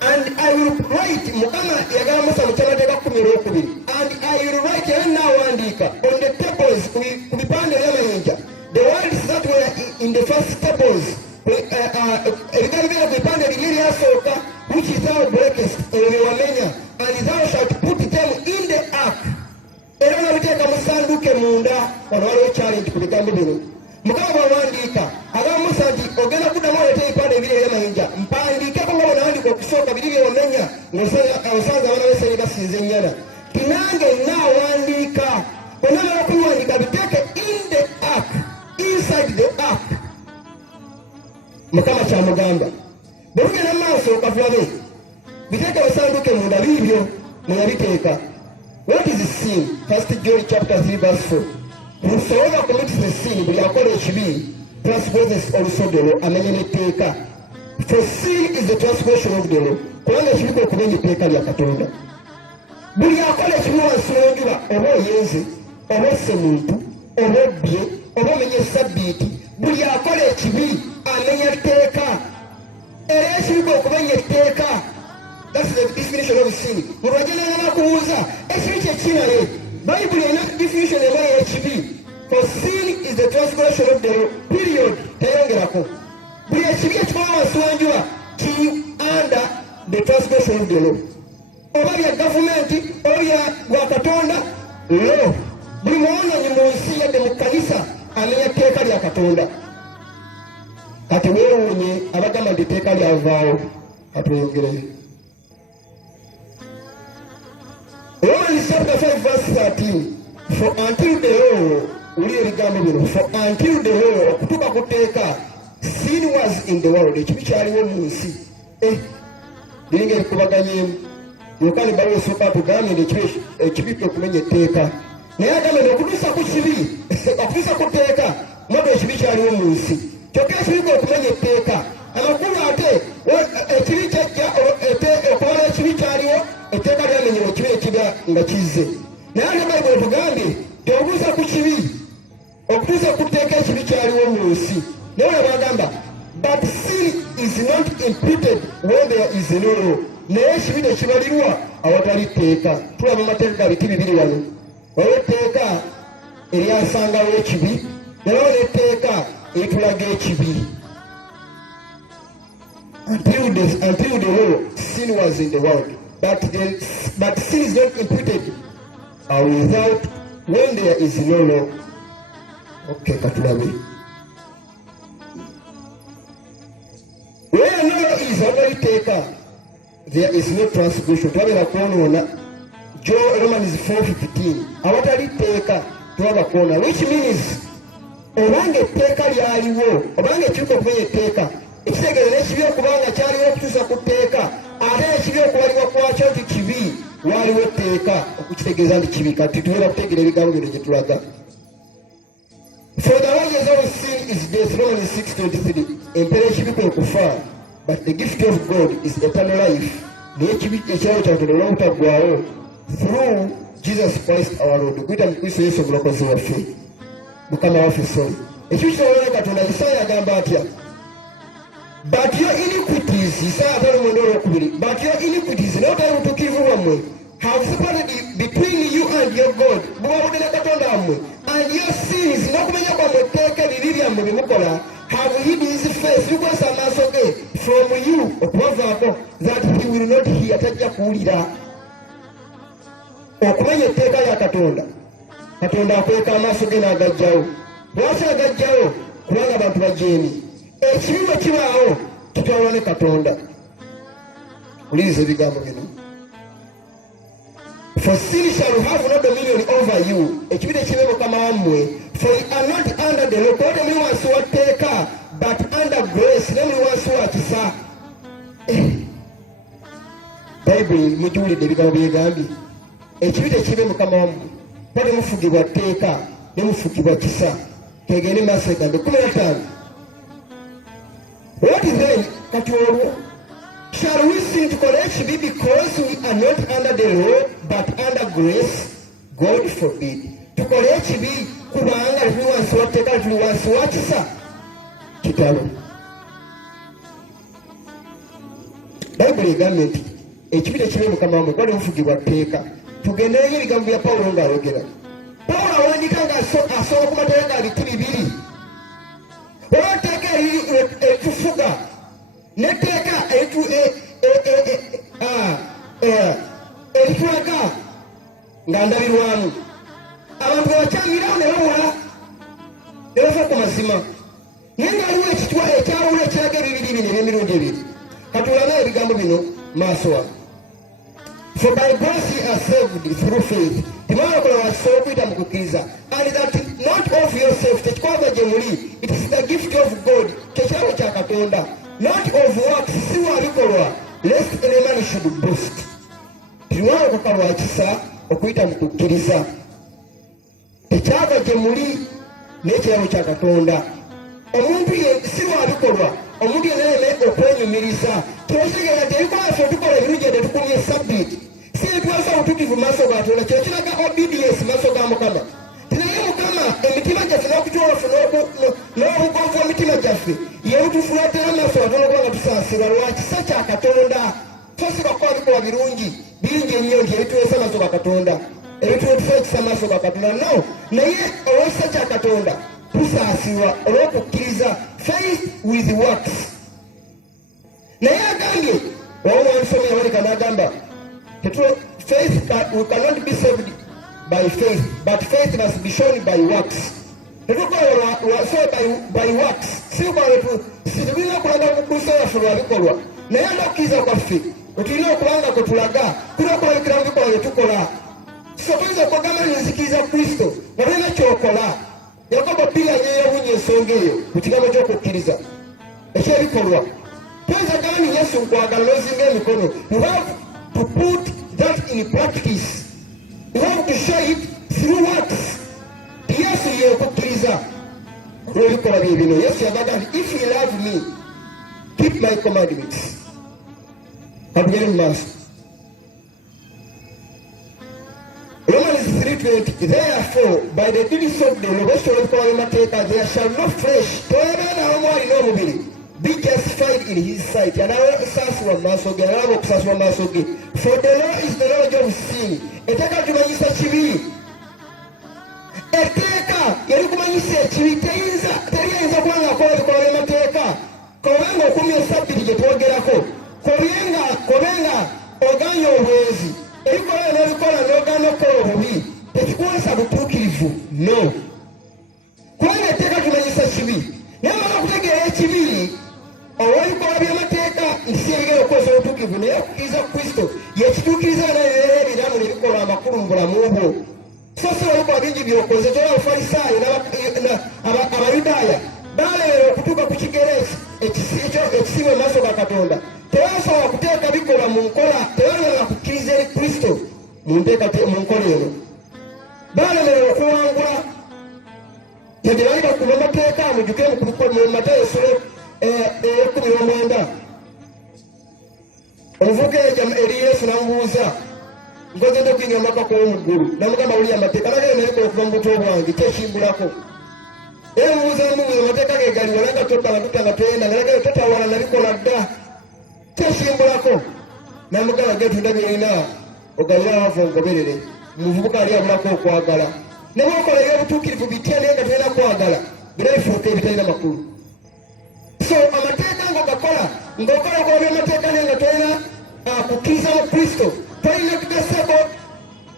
and I will write Mukama yagamba Musa mu kyamateeka 12 and I will write era n'awandiika on the tables ku bipande by'amayinja the words that were in the first tables ebigambo byera ku bipande bibiri eryasooka which thou breakest, wamenya, and thou shalt put them in the ark. Era nabiteeka mu ssanduuke munda. Wano waliwo challenge ku bigambo bino. Mukama bw'awandiika agamba Musa nti ogenda kuddamu oleeta ebipande ebiri eby'amayinja, mpandiikeko nga bw'onawandiika okusooka biri bye wamenya ng'osanze abaana b'Isirayiri basinza ennyana. Tinange naawandiika onamala okubiwandiika biteeke in the ark, inside the ark. Mukama kyamugamba bwe tugenda mu maaso okavulabe biteeke mu ssanduuke munda biibyo mwe yabiteeka. What is sin? 1 John chapter 3 verse 4. Whosoever commits the sin, buli akola ekibi, transgresses also the law, amenya n'etteeka. For sin is the transgression of the law. Kubanga ekibi kwe kumenya etteeka lya Katonda. Buli akola ekibi wansi w'enjuba, oba oyenze, oba osse muntu, oba obbye, oba omenye Ssabbiiti, buli akola ekibi amenya etteeka. Era ekibi kwe kumenya etteeka. That's the definition of sin. Mulwagenda nakubuuza ekibi kye ki naye? Bayibuli erina definition emayi y'ekibi. For sin is the transgression of the law. Period. Teyongerako. Buli ekibi ekikola wansi w'enjuba kiri under the transgression of the law. Oba bya gavumenti, oba bya bwa Katonda, law. Buli muwonanyi mu nsi yadde mu kkanisa amenya etteeka lya Katonda. Kati weewuunye abagamba nti etteeka lyavaawo. Katweyongereyo. Romans chapter 5 verse 13. For until the law, for until the law, okutuuka ku tteeka, sin was in the world. Ekibi kyaliwo mu nsi. Biringa ebikubaganyeemu. Yokaani Bawulo esooka atugambye nti ekibi kwe kumenya etteeka. Naye agambye nti okutuusa ku kibi, okutuusa ku tteeka, mwaba ekibi kyaliwo mu nsi. Kyokka ekibi kwe kumenya etteeka. Amakulu ate ekibi kyajja okubala ekibi kyaliwo, etteeka lyamenyebwa ekibi ekiba nga kizze. Naye ate Bayibuli etugambye tobuusa ku kibi okutuusa ku tteeka ekibi kyaliwo mu nsi. Naye olaba agamba but sin is not imputed when there is no law. Naye ekibi tekibalirwa awatali tteeka. Tulaba amateeka biti bibiri wano. Waliwo etteeka eryasangawo ekibi, naye n'etteeka eritulaga ekibi. Until the law, sin was in the world, but sin is not imputed without when there is no law. Okay, katulabe. Where no law is already taken, there is no transgression. Twabera kwonoona. Romans 4:15. Awatali tteeka twaba kwonoona, which means obanga etteeka lyaliwo, obanga ekibi okumenya etteeka, ekitegeeza n'ekibi okubanga kyaliwo okutuusa ku tteeka, ate ekibi okubalibwa kwakyo nti kibi, waaliwo etteeka okukitegeeza nti kibi. Kati tubeera kutegeera ebigambo bino gye tulaga. For the wages of sin is death, Romans 6:23. Empeera ekibi kwe kufa, but the gift of God is eternal life. Naye ekibi ekirabo kya Katonda olw'obutaggwaawo through Jesus Christ our Lord. Okuyita mu Kristo Yesu omulokozi waffe, Mukama waffe. Ekibi ky'olwala Katonda, Isaaya agamba atya? But your iniquities, Isaaya 5:2, but your iniquities, not all butuukirivu bwammwe, have separated between you and your God. Bw'obudde ne Katonda wammwe. And your sins, n'okumenya kwammwe etteeka ebibi byammwe bye mukola, have hid his face, bikwesa amaaso ge from you, okubavaako, that he will not hear, tajja kuwulira. Okumenya etteeka lya Katonda, Katonda akweka amaaso ge n'agajjawo. Lwaki agajjawo? Kubanga abantu bajeemi. Ekibi bwe kibaawo kitwalwa ne Katonda. Uliriza ebigambo bino. For sin shall have no dominion over you. Ekibi tekibe mukama wammwe. For you are not under the law. Kode muli wansi wa tteeka, but under grace. Ne muli wansi wa kisa. Bayibuli mugiwulidde ebigambo byegambye. Ekibi tekibe mukama wammwe. Kode mufugibwa tteeka ne mufugibwa kisa. Tegende maaso egambe 15. What is then? Kati olwo shall we sin tukola ekibi because we are not under the law but under grace? God forbid. Tukola ekibi kubanga tuli wansi wa tteeka, tuli wansi wa kisa? Kitalo. Bayibuli egambye nti ekibi tekibe mukama wammwe, kode mufugibwa tteeka. Tugendereyo ebigambo bya Pawulo ng'ayogera. Pawulo awandiika ng'asooka ku mateeka biti bibiri. Olwo etteeka eritufuga n'etteeka bandabirwamu abantu bakyamirawo ne bawula ne bava ku mazima naye ngaaliwo ekyawula ekiraga ebibiri bino eby'emirundi ebiri katulabe ebigambo bino maaso wa for by grace ye are saved through faith timwana kola wakisobola okuyita mu kukkiriza and that not of yourself tekikwava gye muli it is the gift of God kyekirawo kya katonda not of works si wabikolwa lest any man should boast timwana koka lwakisa okuyita mu kukkiriza tekyava gye muli n'ekirabo kya katonda omuntu si wabikolwa omuntu yenaleme okwenyumiriza tokitegeera tebikola ffe tukola ebirungi ede tukumye sabbiiti si etwasa obutukivu maaso ga katonda kyo kiraga obedience maaso ga mukama tinaye mukama emitima gyaffe n'okutwaffe n'obugonvu emitima gyaffe yebutufulatira maaso katonda okuba nga tusaasirwa lwakisa kya katonda tosibwa kuba bikola birungi bingi ennyo nti ebituweesa maaso ga katonda ebituweesa ekisa maaso ga katonda no naye olwekisa kya katonda tusaasirwa olw'okukkiriza faith with works naye agambye omwanisomya walika n'agamba faith we cannot be saved by faith but faith must be shown by works tetukola by works situlina okulaga kukusa yaffe lwabikolwa naye n'okukkiriza kwaffe otulina okubanga kwe tulaga tulina okulabikira mu bikolwa bye tukola so tuyinza okugamba nzikiriza kristo nga tulina kyokola yakobo bbiri anyeyawunya ensonga eyo ku kigambo ky'okukkiriza ekyebikolwa tuyinza gamba ni yesu nkwagala n'ozinga emikono you have to put that in practice you have to show it through works yesu yekukkiriza olw'ebikolwa bye bino yesu yagaga nti if you love me keep my commandments katugere mu maaso Romans 3:20 therefore by the deeds of the law bwekisobola ebikola by'amateeka there shall no flesh tobeerawo mwalina omubiri be justified in his sight anaasaasibwa mu maaso ge anaaba okusaasibwa mu maaso ge for the law is the knowledge of sin etteeka limanyisa kibi etteeka yali kumanyisa ekibi teriyinza kuba nga akola ebikola by'amateeka kobenga okumya esabbiti gye twogerako kobenga oganya obwezi ebikola n'ebikola n'ogaana okukola obubi tekikuweesa butuukirivu no kubanga etteeka tumanyisa kibi naye mala okutegeera ekibi olw'ebikola by'amateeka nti si ebigera okukozesa obutuukirivu naye okukkiriza kristo yekituukiriza nayeera ebiramu nebikola amakulu mu bulamu bwo so si olwebikola bingi byokoze tola abafalisaayo abayudaaya baaleera okutuuka ku kigero ekisiibwa mu maaso ga katonda tebasobola kuteeka bikolwa mu nkola tebalibanga kukkiriza eri kristo mu nkola eno baalemerera okuwangula tege bali bakuma amateeka mujuke mu Matayo essula 19 omuvubuka eri yesu namubuuza nkozedde okuyingira mu maka k'omuggulu namugamba wuli amateeka nagere nebikola okuva mu buto bwange kyekimbulako era mubuuza amateeka ge galiwo naye nga tottanga tutanga twenda nga nagere totawala nabikola dda kyesimbulako namugamba getunda byolina ogabira wava ongoberere muvubuka ali abulako okwagala ne bwokola ebyobutuukirivu bitya naye nga tulina kwagala birabifuuka ebitalina makulu so amateeka ngaogakola ngaokola okola byamateeka naye nga tolina kukkiriza mu kristo tolina tugasako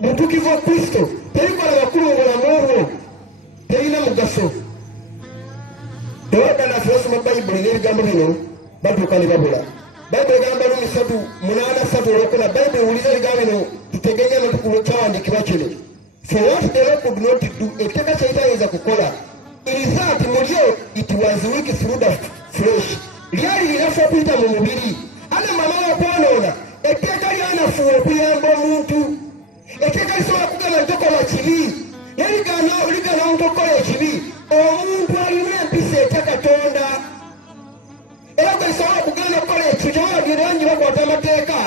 butuukirivu wa kristo tebikola makulu mu bulamu bwo terina mugaso tewaganafe basoma bayibuli n'ebigambo bino batuuka ne babula bayibuli egamba Rumi 3:8 olwokuna bayibuli wuliza ebigambo bino tutegenya kyawandiikibwa kino for what the law could not do ekiteeka kyayitayinza kukola it is that mulyo it was weak through the flesh lyali linafu okuyita mu mubiri ane mama wakwonoona etteeka lyanafuwa okuyamba omuntu etteeka lisobola kugamba ntokola kibi naye ligana omuntu okukola ekibi omuntu alina empisa etya katonda era gwe lisobola okugenda okukola ekibi tewalagirwangi bakwata amateeka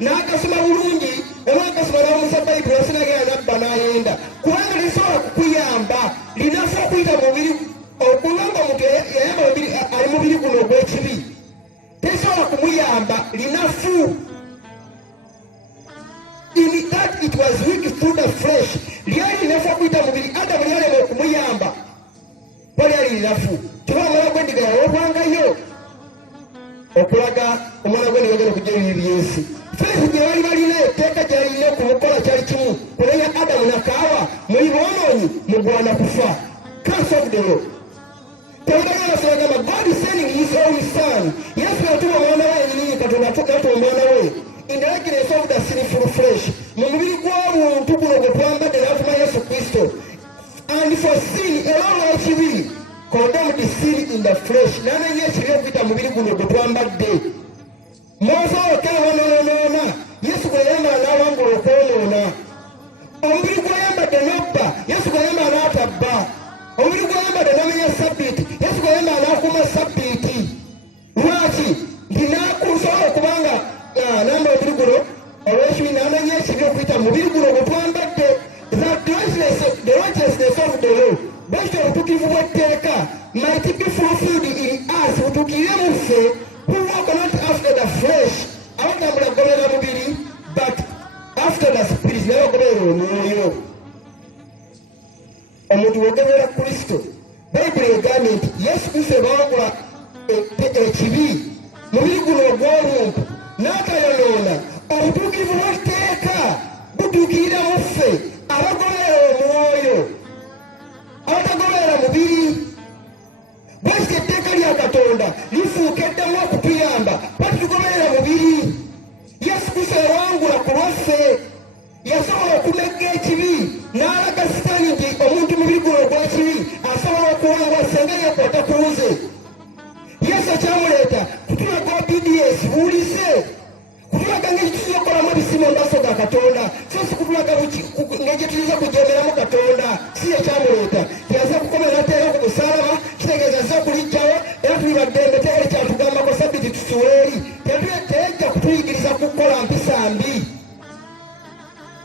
n'agasoma bulungi oba agasoma n'amusa bayibuli asinagera nabba n'ayenda kubanga lisobola kukuyamba linafu okuyita mu mubiri okubanga omuntu yayamba ali mubiri guno ogw'ekibi tesobola kumuyamba linafu in that it was weak through the flesh lyali linafu okuyita mubiri adamu lyalema okumuyamba walyali linafu tibamala gwendiga yawobwangayo okulaga omwana gw'endiga genda okujja ebibi byensi First gye bali balina etteeka gy'alina okumukola kyali kimu kulenya Adamu na Kaawa muli boonoonyi mugwana kufa. Curse of the law. Tewudagala sagamba God is sending his own son. Yesu yatuma omwana we yennyini Katonda atuma omwana we in the likeness of the sinful flesh. Mu mubiri gw'omuntu guno gwe twambadde n'atuma Yesu Kristo. And for sin alone ekibi condemned the sin in the flesh. N'anenya ekibi okuyita mubiri guno gwe twambadde. Mwoza okewonoonoona Yesu gwe yayambala n'awangula okwonoona. Omubiri gw'ayambadde n'obba Yesu gwe yayambala n'atabba. Omubiri gw'ayambadde n'amenya sabbiiti Yesu gwe yayambala n'akuuma sabbiiti. Lwaki? Nti nakusobola okubanga namba omubiri guno olw'ekibi n'anenya ekibi okuyita mubiri guno gwe twambadde. The righteousness of the law, based on obutuukirivu bw'etteeka, might be fulfilled in us, butuukirire mu ffe, who walk not after the flesh, abatambula kugoberera mubiri, but after the spirit, naye bagoberera omwoyo. Omuntu bw'ogoberera Kristo, Bayibuli egambye nti Yesu Kristo bawangula ekibi, mubiri guno ogw'omuntu, n'atayonoona, obutuukirivu bw'etteeka butuukirira mu ffe. Abagoberera omwoyo abatagoberera mubiri bwekyo etteeka lya Katonda lifuuka eddamu okutuyamba bati tugoberera mubiri. Yesu Kristo yawangula ku lwaffe, yasobola okumegga ekibi n'alaga Sitaani nti omuntu mubiri guno ogw'ekibi asobola okuwangula senga yeekwata ku nze. Yesu ekyamuleeta kutulaga obedience buulize, kutulaga ngeri tusobola okukolamu ebisiimo mu maaso ga Katonda, so si kutulaga ngeri tuyiza kujeemeramu Katonda. Si ekyamuleeta yaza kukomera ateera ku musaalaba, kitegeeza aza okulijjawo era tuli baddembe teri kyatugambako sabbiiti tusuweeri. Teyajja kutuyigiriza kukola mpisa mbi.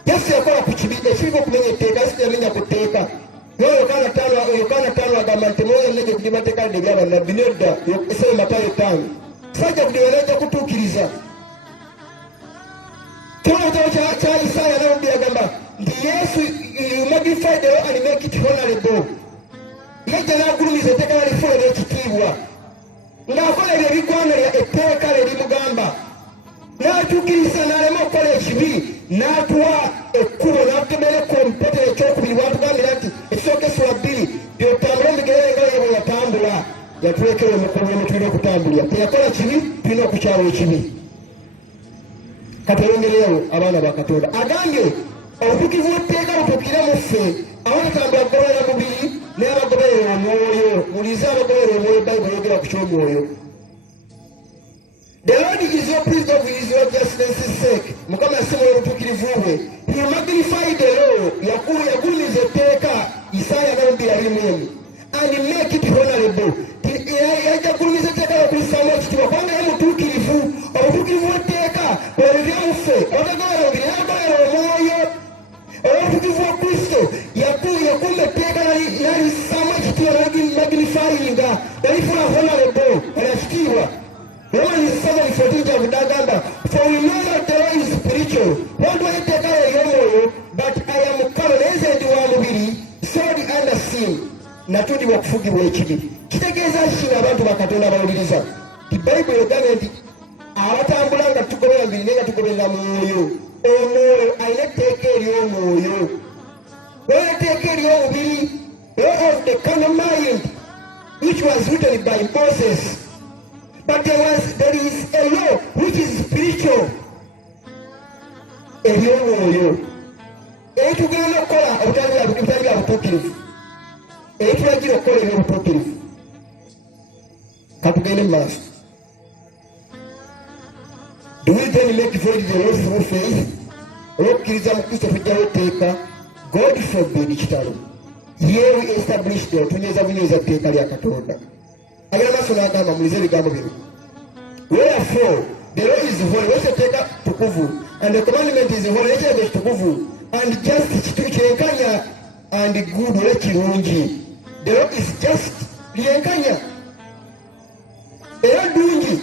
Yesu yakola ku kibi, ekibi okumenya etteeka. Yesu yamenya ku tteeka. Yokaana 5 agamba nti temwoyo nnege kuli mateeka ladde ebyabannabbi. Nedda, esebe Matayo 5. Sajja kudiba najja kutuukiriza. Kyono ekitabo kya Isaaya n'obubbi agamba nti Yesu magnify the law and make it honorable. Yajja n'agulumiza etteeka nalifuula n'ekitiibwa. Ng'akola ebyo ebigwanira etteeka lye limugamba. N'atuukiriza n'alema okukola ekibi, n'atuwa ekkubo n'atutemereko omupetero ekyokubiri bw'atugambira nti ekisooka essula 2 by'otambula omugere nga ye bwe yatambula. Yatulekera omukono gwe tulina okutambulira. Teyakola kibi, tulina okukyawa ekibi. Katayongereyo abaana ba Katonda. Agambye obutuukirivu bw'etteeka butuukirira mu ffe abatatambula kugoberera mubiri naye abagoberera omwoyo. Mulize abagoberera omwoyo, Bayibuli yogera ku ky'omwoyo. The Lord is your priest of his righteousness' sake. Mukama yasimula obutuukirivu bwe. He magnified the law. Yagulumiza etteeka. Isaaya n'obubbi 2:1. And make it honorable. Yajja kugulumiza etteeka y'okulisaamu ekitiibwa kubanga ye mutuukirivu. Obutuukirivu bw'etteeka bw'ebivya mu ffe abatagoberera mubiri n'abagoberera omwoyo. Obutuukirivu bwa Kristo yakuuma etteeka n'alisaamu ekitiibwa n'alimagnifyinga n'alifuula honorable ekitiibwa. Romans 7:14 agamba, for we know that the law is spiritual. Won't we take away your moyo, but I am carnal, nze ndi wa mubiri, sold under sin. Natundibwa okufugibwa ekibi. Kitegeeza kino abantu ba Katonda bawuliriza. Bayibuli egambye nti abatambula nga tugoberera mubiri naye nga tugoberera mwoyo. Omwoyo alina etteeka ery'omwoyo. Waliwo etteeka ery'omubiri, law of the carnal mind, which was written by Moses. But there is a law which is spiritual. Eby'omwoyo ebitugenda okukola obutali bya butuukirivu, ebitulagira okukola eby'obutuukirivu. Katugende mu maaso. Do we then make void the law through faith? Olw'okukkiriza mu Kristo tujjawo etteeka? God forbid, kitalo. Ye we establish the law, tunyweza bunyweza etteeka lya Katonda. Agenda maaso n'agamba mulize ebigambo bino. Wherefore the law is holy, wekyo etteeka tukuvu, and the commandment is holy, ekiragiro kitukuvu, and just kyenkanya, and good, oba kirungi. The law is just, lyenkanya era ddungi.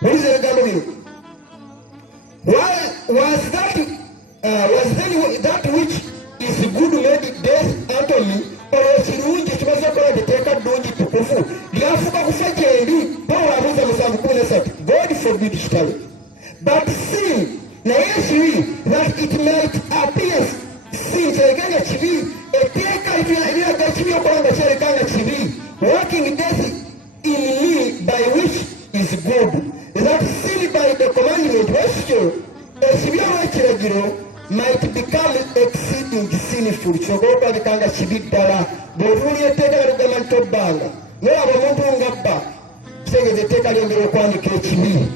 Mulize ebigambo bino. Was then that which is good made death unto me? Olwo ekirungi kimaze okukola etteeka ddungi tukuvu lyafuuka kufa gyendi. Pawulo abuuza 7:13. God forbid, kitalo. But working death in me by which is good, that sin by the commandment ratio ekibyawo ekiragiro might become exceeding sinful. Kisobola okwabikanga kibi ddala. Bw'otuulira etteeka lyalugamba nti tobbanga nolaba omuntu ngabba kitegeeza etteeka lyongera okwanika ekibi.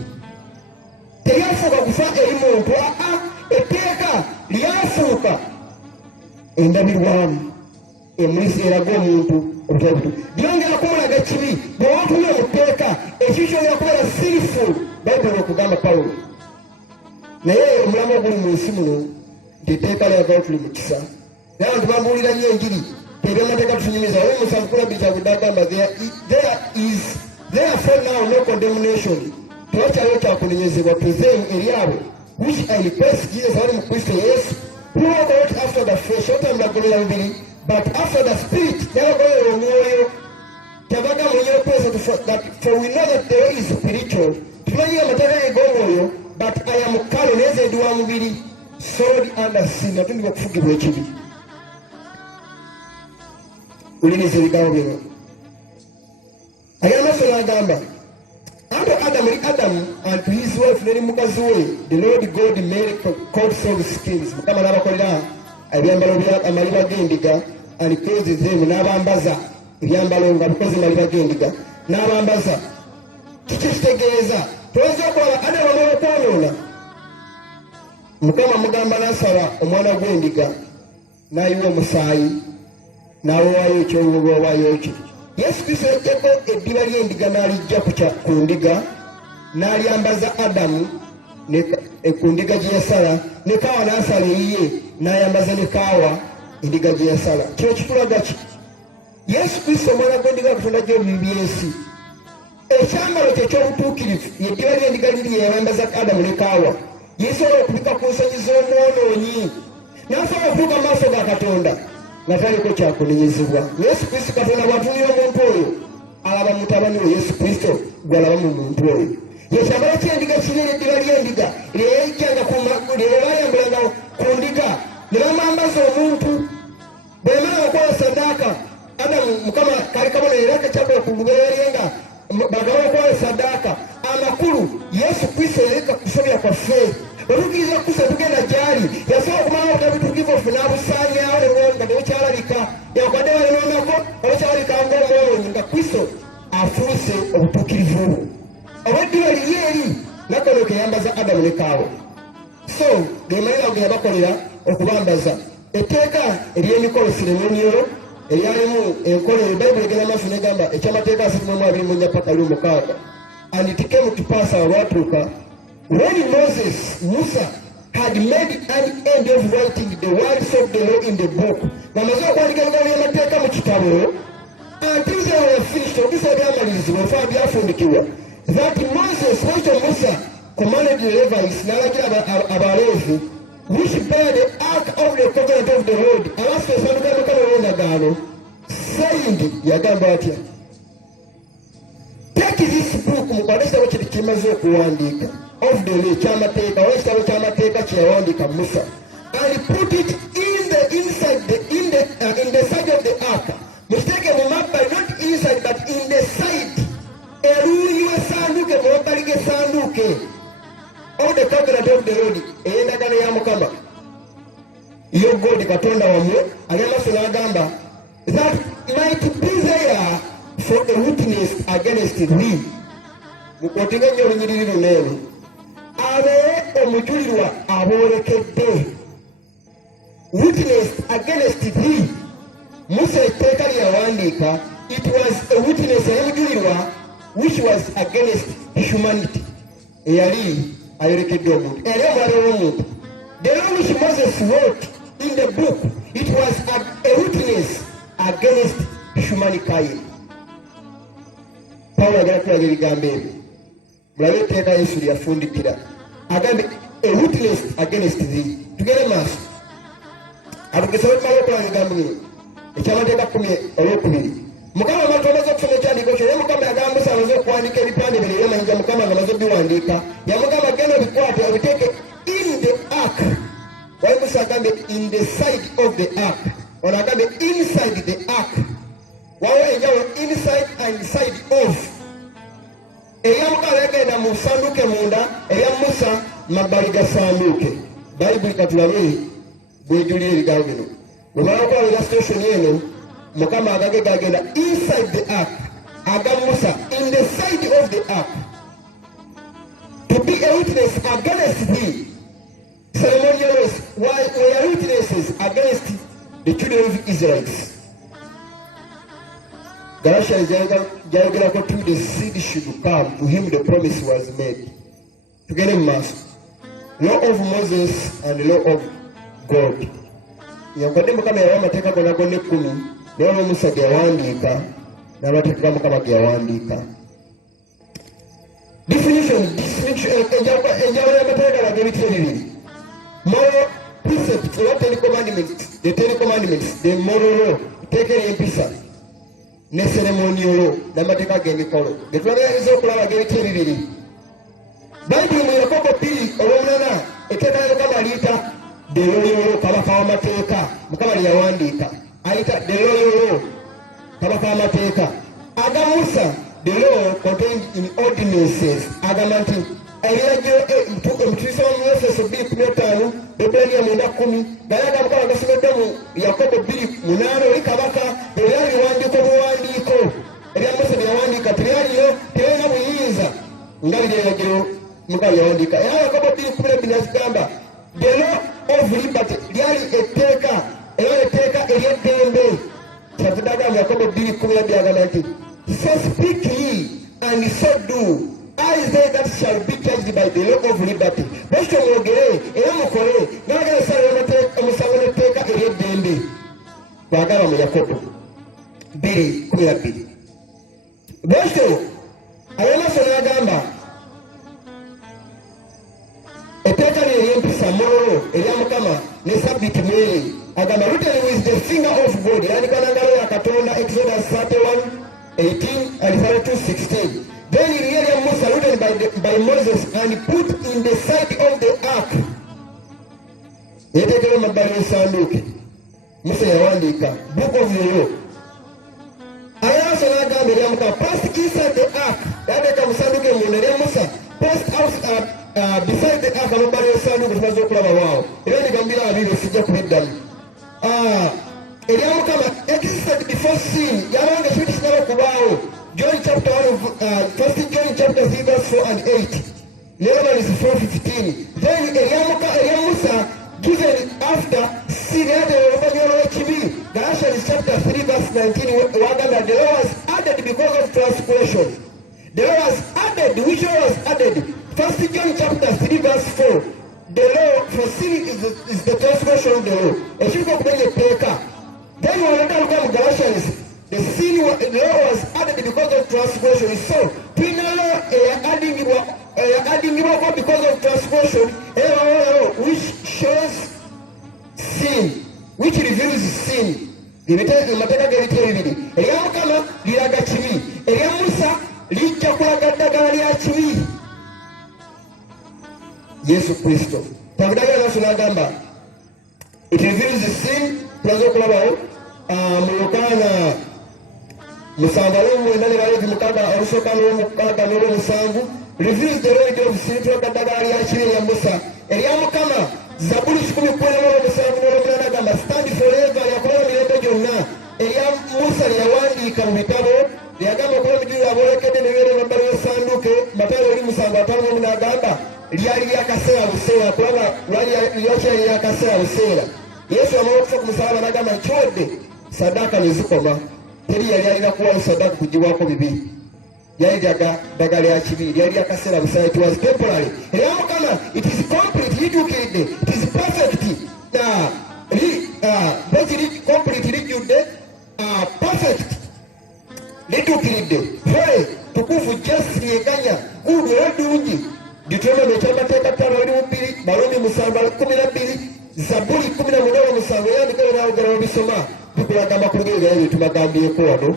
Teryafuuka kufa eri muntu, etteeka lyafuuka endabirwamu emulisi eraga omuntu obutobuto lyongera kumulaga kibi. Bw'otuula mu tteeka ekyo kyongera kubeera sinful. Bayibuli okugamba Pawulo. Naye omulamu oguli mu nsi muno nti etteeka lyagala tuli mu kisa. Naye abantu bambuulira nnyo enjiri tebyamateeka tutunyumiza. Wali musanvu kulabi kyagudde agamba there is therefore now no condemnation. Tewakyaliwo kyakunenyezebwa to them eri abo which are in Christ Jesus abali mu Kristo Yesu, who walk not after the flesh, otambulagolera mubiri, but after the spirit. Yabagolera omwoyo. Tabaga mu nnyo kwesa for we know that the way is spiritual. Tumanyi amateeka ge g'omwoyo, but I am carnal, naye nze ndi wa mubiri, sold under sin, natundibwa okufugibwa ekibi. Uliniza ebigambo bino. Agamba so n'agamba unto Adam, Adam and to his wife neri mukazi we, the Lord God made coats of skins. Mukama n'abakolera ebyambalo amaliba g'endiga and clothes them, n'abambaza ebyambalo nga bikoze maliba g'endiga n'abambaza. Kiki kitegeeza toyinza okulaba Adamu n'okwonoona. Mukama mugamba n'asaba omwana gw'endiga n'ayiwa omusaayi n'awaayo ekyoluba owaayo ekyo. Yesu Kristo yajjako eddiba ly'endiga n'alijja ku ndiga n'alyambaza Adamu ku ndiga gye yasala, ne Kaawa n'asala eyiye n'ayambaza ne Kaawa endiga gye yasala. Kino kitulaga ki? Yesu Kristo omwana gw'endiga Katonda gy'obubi by'ensi. Ekyambalo kye eky'obutuukirivu yeddiba ly'endiga liri yayambaza Adamu ne Kaawa. Yesobola okubika ku nsonyi z'omwonoonyi n'asobola okutuuka mu maaso ga Katonda nga taliko kyakunenyezebwa. Yesu Kristo Katonda bw'atunira omuntu oyo alaba mutabani we Yesu Kristo gw'alaba mu muntu oyo. Yekyambalo ky'endiga kinene eddiba ly'endiga lyeyajjanga bayambulanga ku ndiga ne bamwambaza omuntu. Bwe yamala okukola saddaaka, Adamu Mukama kali kabonerera akakyagala ku lubeera lyenga bagaba okukola saddaaka amakulu. Yesu Kristo yaleka kusobya kwaffe. Olukiriza kusa tugenda gyali yasobola okumala obutabituukivu ffe n'abusaanyaawo nga tebukyalabika yakwadde balinoonako obukyalabika ng'omwoyo nga Kristo afuuse obutuukirivu bwo. Obweddiba liri eri nakono ke yambaza Adamu ne Kaawa. So ge malira ge yabakolera okubambaza. Etteeka ery'emikolo seremoniyo eryalimu enkola Bayibuli egenda maaso negamba ekyamateeka 22 paka 6. And it came to pass olwatuuka when Musa had made an end of writing the words of the law in the book, bamaze okuwandika ebigambo by'amateeka mu kitabo, until they were finished, okusa ebyamalirizibwa ofa byafundikibwa, that Moses, wakyo Musa, commanded the Levites, n'alagira Abaleevi, which bear the ark of the covenant of the Lord, abasika essanduuko y'Omukama ow'endagaano, saying, yagamba atya, take this book, mukwate ekitabo kiri kimaze okuwandiika, of the law, kyamateeka, oba ekitabo kyamateeka kye yawandiika Musa, and put it in the side of the ark. Mukiteeke mu mabbali, not inside but in the side, eruuyi w'essanduuke, mu mabbali g'essanduuke of the covenant of the Lord, ey'endagaano ya Mukama yo God Katonda wammwe. Ali amaaso n'agamba that might be there for a witness against thee. Mukwotinga nnyo olunyiriri luneeno, abeere omujulirwa aboolekedde, witness against thee. Musa etteeka lye yawandiika, it was a witness ey'omujulirwa which was against humanity, eyali ayolekedde omuntu, eyali omulabe w'omuntu. The law which Moses wrote in the book, it was a witness against humankind. Pawulo agala kulaga ebigambo ebyo. Mulabe etteeka Yesu lye yafundikira, agambe a witness against thee. Tugende maaso atugesa tumala okulaba ebigambo bino. Ekyamateeka 10:2. Mukama abantu bamaze okusoma ekyandiiko kyo, naye Mukama yagamba Musa amaze okuwandiika ebipande bino era amanyiga Mukama nga amaze obiwandiika. Yamugamba genda obikwate obiteeke in the ark. Wali Musa agambe in the side of the ark, ono agambe inside the ark. wawo enjawulo inside and side of. Eya Mukama yagenda mu sanduuke munda, eya Musa mabbali ga sanduuke. Bayibuli katulabe bwejulira ebigambo bino. Bwemala okola illustration eno, Mukama agagenda inside the ark, aga Musa in the side of the ark, to be a witness against thee. Ceremonials, why we are witnesses against the children of Israelites. Galatians jayogera to the seed should come, to him the promise was made. Together mass, law of Moses and the law of God. Yankadde Mukama yawa amateeka gonna gonna 10, naye Musa ge yawandiika n'amateeka ga Mukama ge yawandiika. Definition, enjawulo y'amateeka gage ebitabo bibiri. Moral precepts, or Ten Commandments, the Ten Commandments, the moral law, take empisa, ne ceremonial law, n'amateeka g'emikolo. Ge twagaliza okulaba g'ebitabo bibiri. Bayibuli mu Yakobo 2:8 etteeka lya Mukama liyita the royal law, kabaka w'amateeka. Mukama lye yawandiika ayita the royal law, kabaka w'amateeka. Aga Musa, the law contained in ordinances, agamba nti ebiragiro omutuusa wa Efeso 2:15, Bebeniya 10, galaga Mukama gasomedde mu Yakobo 2:8 oli kabaka ebyali biwandiiko buwandiiko ebya Musa bye yawandiika tebyaliyo, tebirina buyinza nga biri ebiragiro Mukama yawandiika. Era Yakobo 2:12 agamba the law of liberty lyali etteeka, era etteeka ery'eddembe. Kyavudde agamba Yakobo 2:12 agamba nti so speak ye and so do, as they that shall be judged by the law of liberty. Bwekityo mwogere era mukole n'abagala osalira omusango n'etteeka ery'eddembe. Bw'agamba mu Yakobo 2:12. Bwekityo ayamaaso n'agamba etteeka lye ery'empisa morolo erya Mukama ne sabbiti mweri. Agamba written with the finger of God, yandika na ngalo ya Katonda. Exodus 31:18 and 32:16. Then in the area of Musa, written by Moses, and put in the side of the ark. Yetekere mabbali y'essanduuke. Musa yawandiika book of the law. Ayaaso n'agamba erya Mukama, passed inside the ark. Yateeka mu ssanduuke munda erya Musa, passed out beside the ark, amabbali y'essanduuke tumaze okulaba waawo. Era nigambira abiri sijja kubiddamu. Erya Mukama existed before sin, yabanga ekintu kinaba okubaawo. John chapter 1, 1 John chapter 3 verse 4 and 8. Romans 4:15. Then erya Musa given after sin, oluvannyuma lw'ekibi. Galatians chapter 3 verse 19 wagamba the law was added because of transgression. The law was added, which law was added? 1 John chapter 3 verse 4. The law for sin is the transgression of the law. Ekiruka okumenya etteeka. Then wanaga mu Galatians, the law was added because of transgression. So, penal law adding because of transgression, which shows sin, which reveals sin. Amateeka g'ebitabo bibiri. Erya Mukama liraga kibi, erya Musa lijja kulaga ddagala lya kibi. Yesu Kristo tavudagala naso n'agamba it reveals the sin. Tulaze okulabawo mu Yokaana 7:9 olusooka n'olw'omukaaga n'olw'omusanvu reveals the road of sin. Tulaga ddagala lya kibi erya Musa. Erya Mukama Zaburi 10:7 agamba stand forever, yakola emirembe gyonna. Erya Musa lye yawandiika mu bitabo lyagamba okuba omujulira aboolekedde n'ebibeera emabbali w'essanduuke. Matayo 7:5 n'agamba lyali lyakaseera buseera, kubanga lyakira lyakaseera buseera. Yesu amala okufa ku musalaba n'agamba nkiwedde, saddaaka ne zikoma. Teri yali alina kuwaayo saddaaka kugibwako bibi, lyali ddagala lya kibi, lyali lyakaseera buseera. It was temporary. Erya Mukama it is complete, lijjukidde, it is perfect. Bwekiri complete, lijjudde, perfect, lijjukiridde, holy, tukufu, just, lyeganya, good, era ddungi. Deuteronomy eky'amateeka 5:2, Balumi 7:12, Zaburi 19:7 eyandika ebyawogera obisoma bikulaga amakulu g'ebibala bye tubagambyeko wano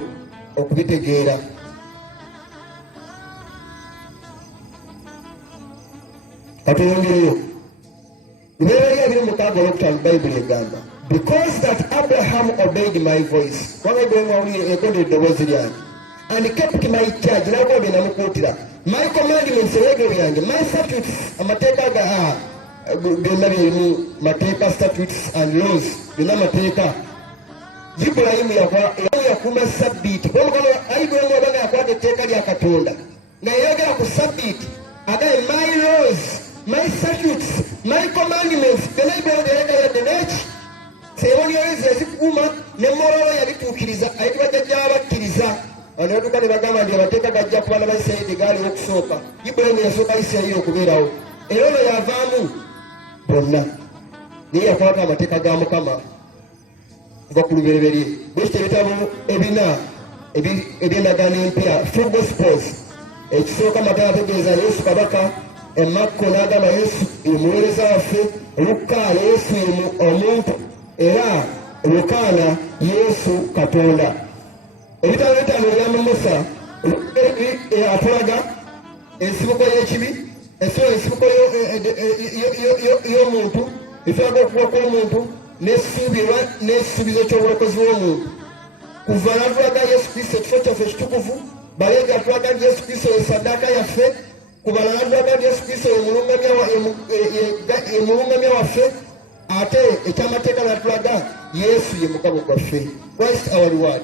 okubitegeera. Katuyongereyo. Ibera biri mukago lokutanga Bible egamba because that Abraham obeyed my voice wanga gwe mwawulire ekonde eddoboozi lyange and kept my charge nagombe namukutira my commandments ebigere byange my statutes amateeka ga byonna byerimu mateeka statutes and laws byonna mateeka Ibulayimu yakuuma sabbiiti omukama Ibulayimu wabanga yakwata etteeka lya Katonda nga yayogera ku sabbiiti agaye my laws my statutes my commandments byonna Ibulayimu yayogera neki seewonyoyeza ezikuuma ne morolo yabituukiriza ayitibwa jjajja abakkiriza bano batuuka ne bagamba nti amateeka gajja ku baana ba Isirayiri gaaliwo okusooka Ibulayimu yasooka Isirayiri okubeerawo era ono yavaamu bonna naye yakwata amateeka ga Mukama kuva ku lubereberye bwekityo ebitabo ebina ebyendagaano empya full gospels ekisooka Matayo ategeeza Yesu kabaka Makko n'agamba Yesu ye muweereza waffe Luka Yesu ye omuntu era Yokaana Yesu Katonda ebitabo bitaano ebya Musa atulaga ensibuko y'ekibi ensibuko y'omuntu etulaga okuwa kw'omuntu n'essuubizo ky'obulokozi bw'omuntu kuva natulaga Yesu Kristo ekifo kyaffe ekitukuvu baleega atulaga Yesu Kristo ye saddaaka yaffe kubala natulaga Yesu Kristo ye mulungamya waffe ate ekyamateeka natulaga Yesu ye mugabo gwaffe Christ our Lord.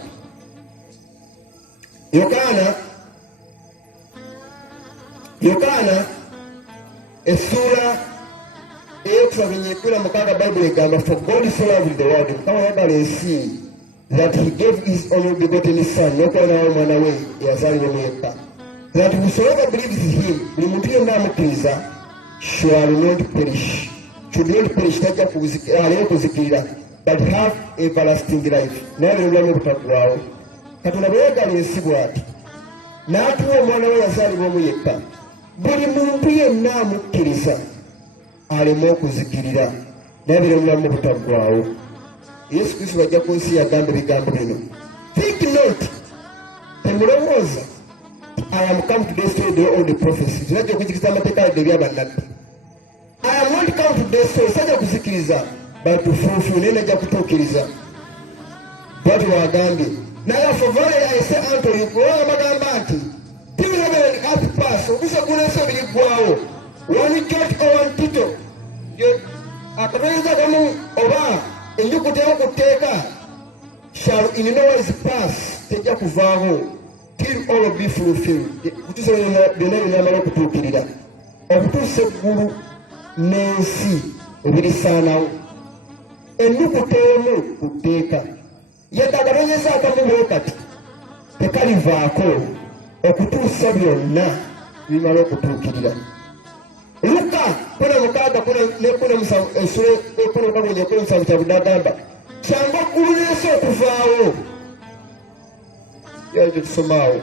Yokaana essuula eyokusaba enyekwera mukaaga Bible egamba for God so loved the world Mukama yagala ensi that he gave his only begotten son n'okuwa omwana we eyazaalibwa yekka that whosoever believes him buli muntu yenna amukkiriza shall not perish tajja aleme kuzikirira but have everlasting life naye obulamu obutaggwaawo Katonda bwe yagala ensi bw'ati n'atuwa omwana we yazaalibwa omu yekka buli muntu yenna amukkiriza aleme okuzikirira naye obulamu obutaggwaawo Yesu Kristo bajja ku nsi yagamba ebigambo bino think not temulowooza I am come to destroy the old prophecies najja okuzikiriza amateeka yadde ebyabannabbi I am not come to destroy sajja kuzikiriza but to fulfill naye najja kutuukiriza bwati wagambye naye for verily I say unto you kubanga bagamba nti till heaven and earth pass obusa kunensi ebiriggwaawo one jot or one tittle akatoyinza kamu oba enjukuta y'okutteeka shall in no wise pass tejja kuvaaho till all be fulfilled kutuusa byonna binamala okutuukirira okutuusa eggulu n'ensi ebirisaanawo ennukuta emu ku tteeka yadde akatonyeza akamu bwe kati tekalivaako okutuusa byonna bimala okutuukirira Luka 16:17 kyabudde kyangu eggulu n'ensi okuvaawo yakyo tusomaawo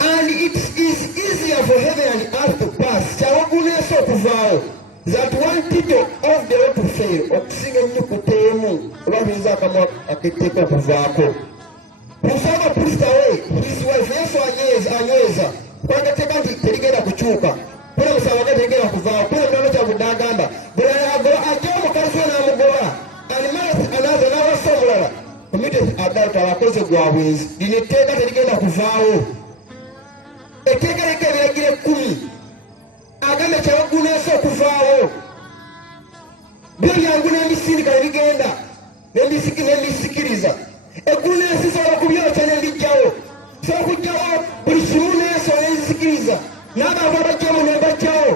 and it is easier for heaven and earth to pass kyangu eggulu n'ensi okuvaawo that one tittle of the law to fail okusinga ennyukuta emu oba tuyinza akamu ak'etteeka okuvaako whosoever puts away his wife Yesu anyweza kubanga etteeka nti terigenda kukyuka kuna musango nga terigenda kuvaawo kuna mulano kyavudde agamba buli ajja omukazi we n'amugoba anaza n'awasa omulala committed adultery abakoze gwa bwenzi lino etteeka terigenda kuvaawo etteeka leka ebiragiro 10 agamba kyawaggulu n'ensi okuvaawo byo lyangu n'embisindika ne bigenda n'embisikiriza eggulu n'ensi sobola kubyokya n'embijjawo sobola kujjawo buli kimu n'ensi n'enzikiriza n'abantu abajjamu n'embajjawo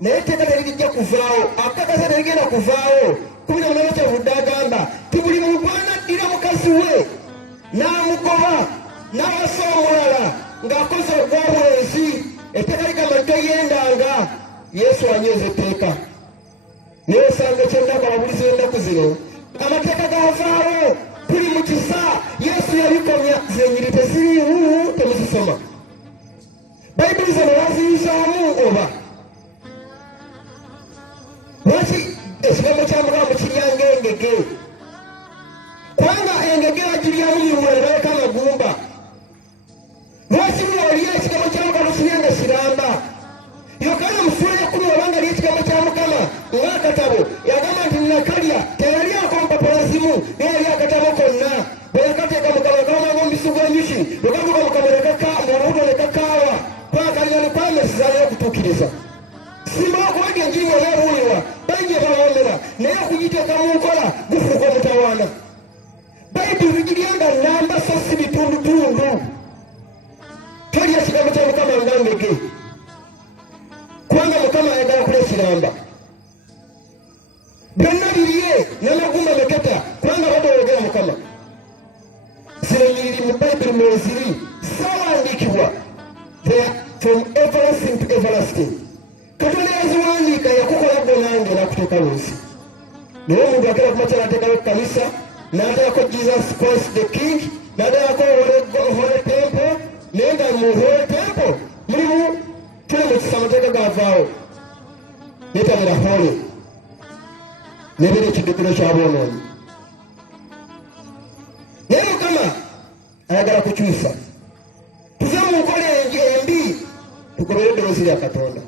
naye etteeka terigijja kuvaawo akakasa terigenda kuvaawo 18 kyavudde agamba ti buli muntu anaddira mukazi we n'amugoba n'awasa omulala ng'akoze ogwa bwenzi etteeka ligamba nti toyendanga Yesu anyweza etteeka naye osanga ekyennaku ababulizi b'ennaku zino amateeka gavaawo tuli mu kisa Yesu yabikomya zenyiri teziriimu temuzisoma Bayibuli zino baziyizaamu oba lwaki ekigambo kya Mukama mukiryanga engege kubanga engege bagiryamu miwula ne baleka amagumba lwaki muwalira ekigambo kya Mukama kiryanga kiramba Yokaana mu ssuula ya 10 obanga lyo ekigambo kya Mukama gw'enjuki lugambuka mubuto ne kakaawa kwakalira ne kwamesizaayo okutuukiriza simba okubaga enjiri oyabuulirwa bangi bawoomera naye okugiteeka mu nkola gufuuka omutawaana bayibuli bigiryanga namba so si bitundutundu tolya ekigambo kya mukama nga ngege kubanga mukama ayagala kula ekiramba byonna birye n'amagumba meketa kubanga batoyogera mukama zino nyiriri mu bayibuli mweziri sawandiikibwa from everlasting to everlasting katonda yaziwandiika yakukola gwe nange nakuteeka lunsi naye omuntu akera kumakyala ateekayo ekkanisa n'ateekako jesus christ the king n'ateekako hole temple naye nga mu hole temple mulimu tuli mu kisa amateeka gavaawo netamira hole nebera ekiddukiro kyabwonoonyi naye mukama ayagala kukyusa tuze mu nkola embi tukobere eddoboozi lya katonda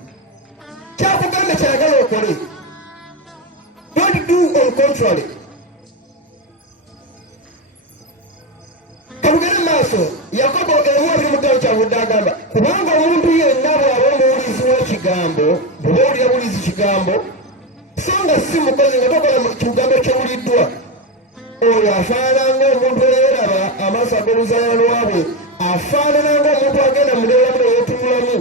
kyakugamba kyayagala okole don't do on contrary kabugere maaso yakobo emuwabiri mugabo kyavudde agamba kubanga omuntu yenna bw'aba omuwulizi w'ekigambo bw'owulira bulizi kigambo so nga si mukozi nga tokola kigambo kyewuliddwa oyo afaanana ng'omuntu eyeeraba amaaso ag'oluzayanwa bwe afaanana ng'omuntu agenda muneeramu neyeetumulamu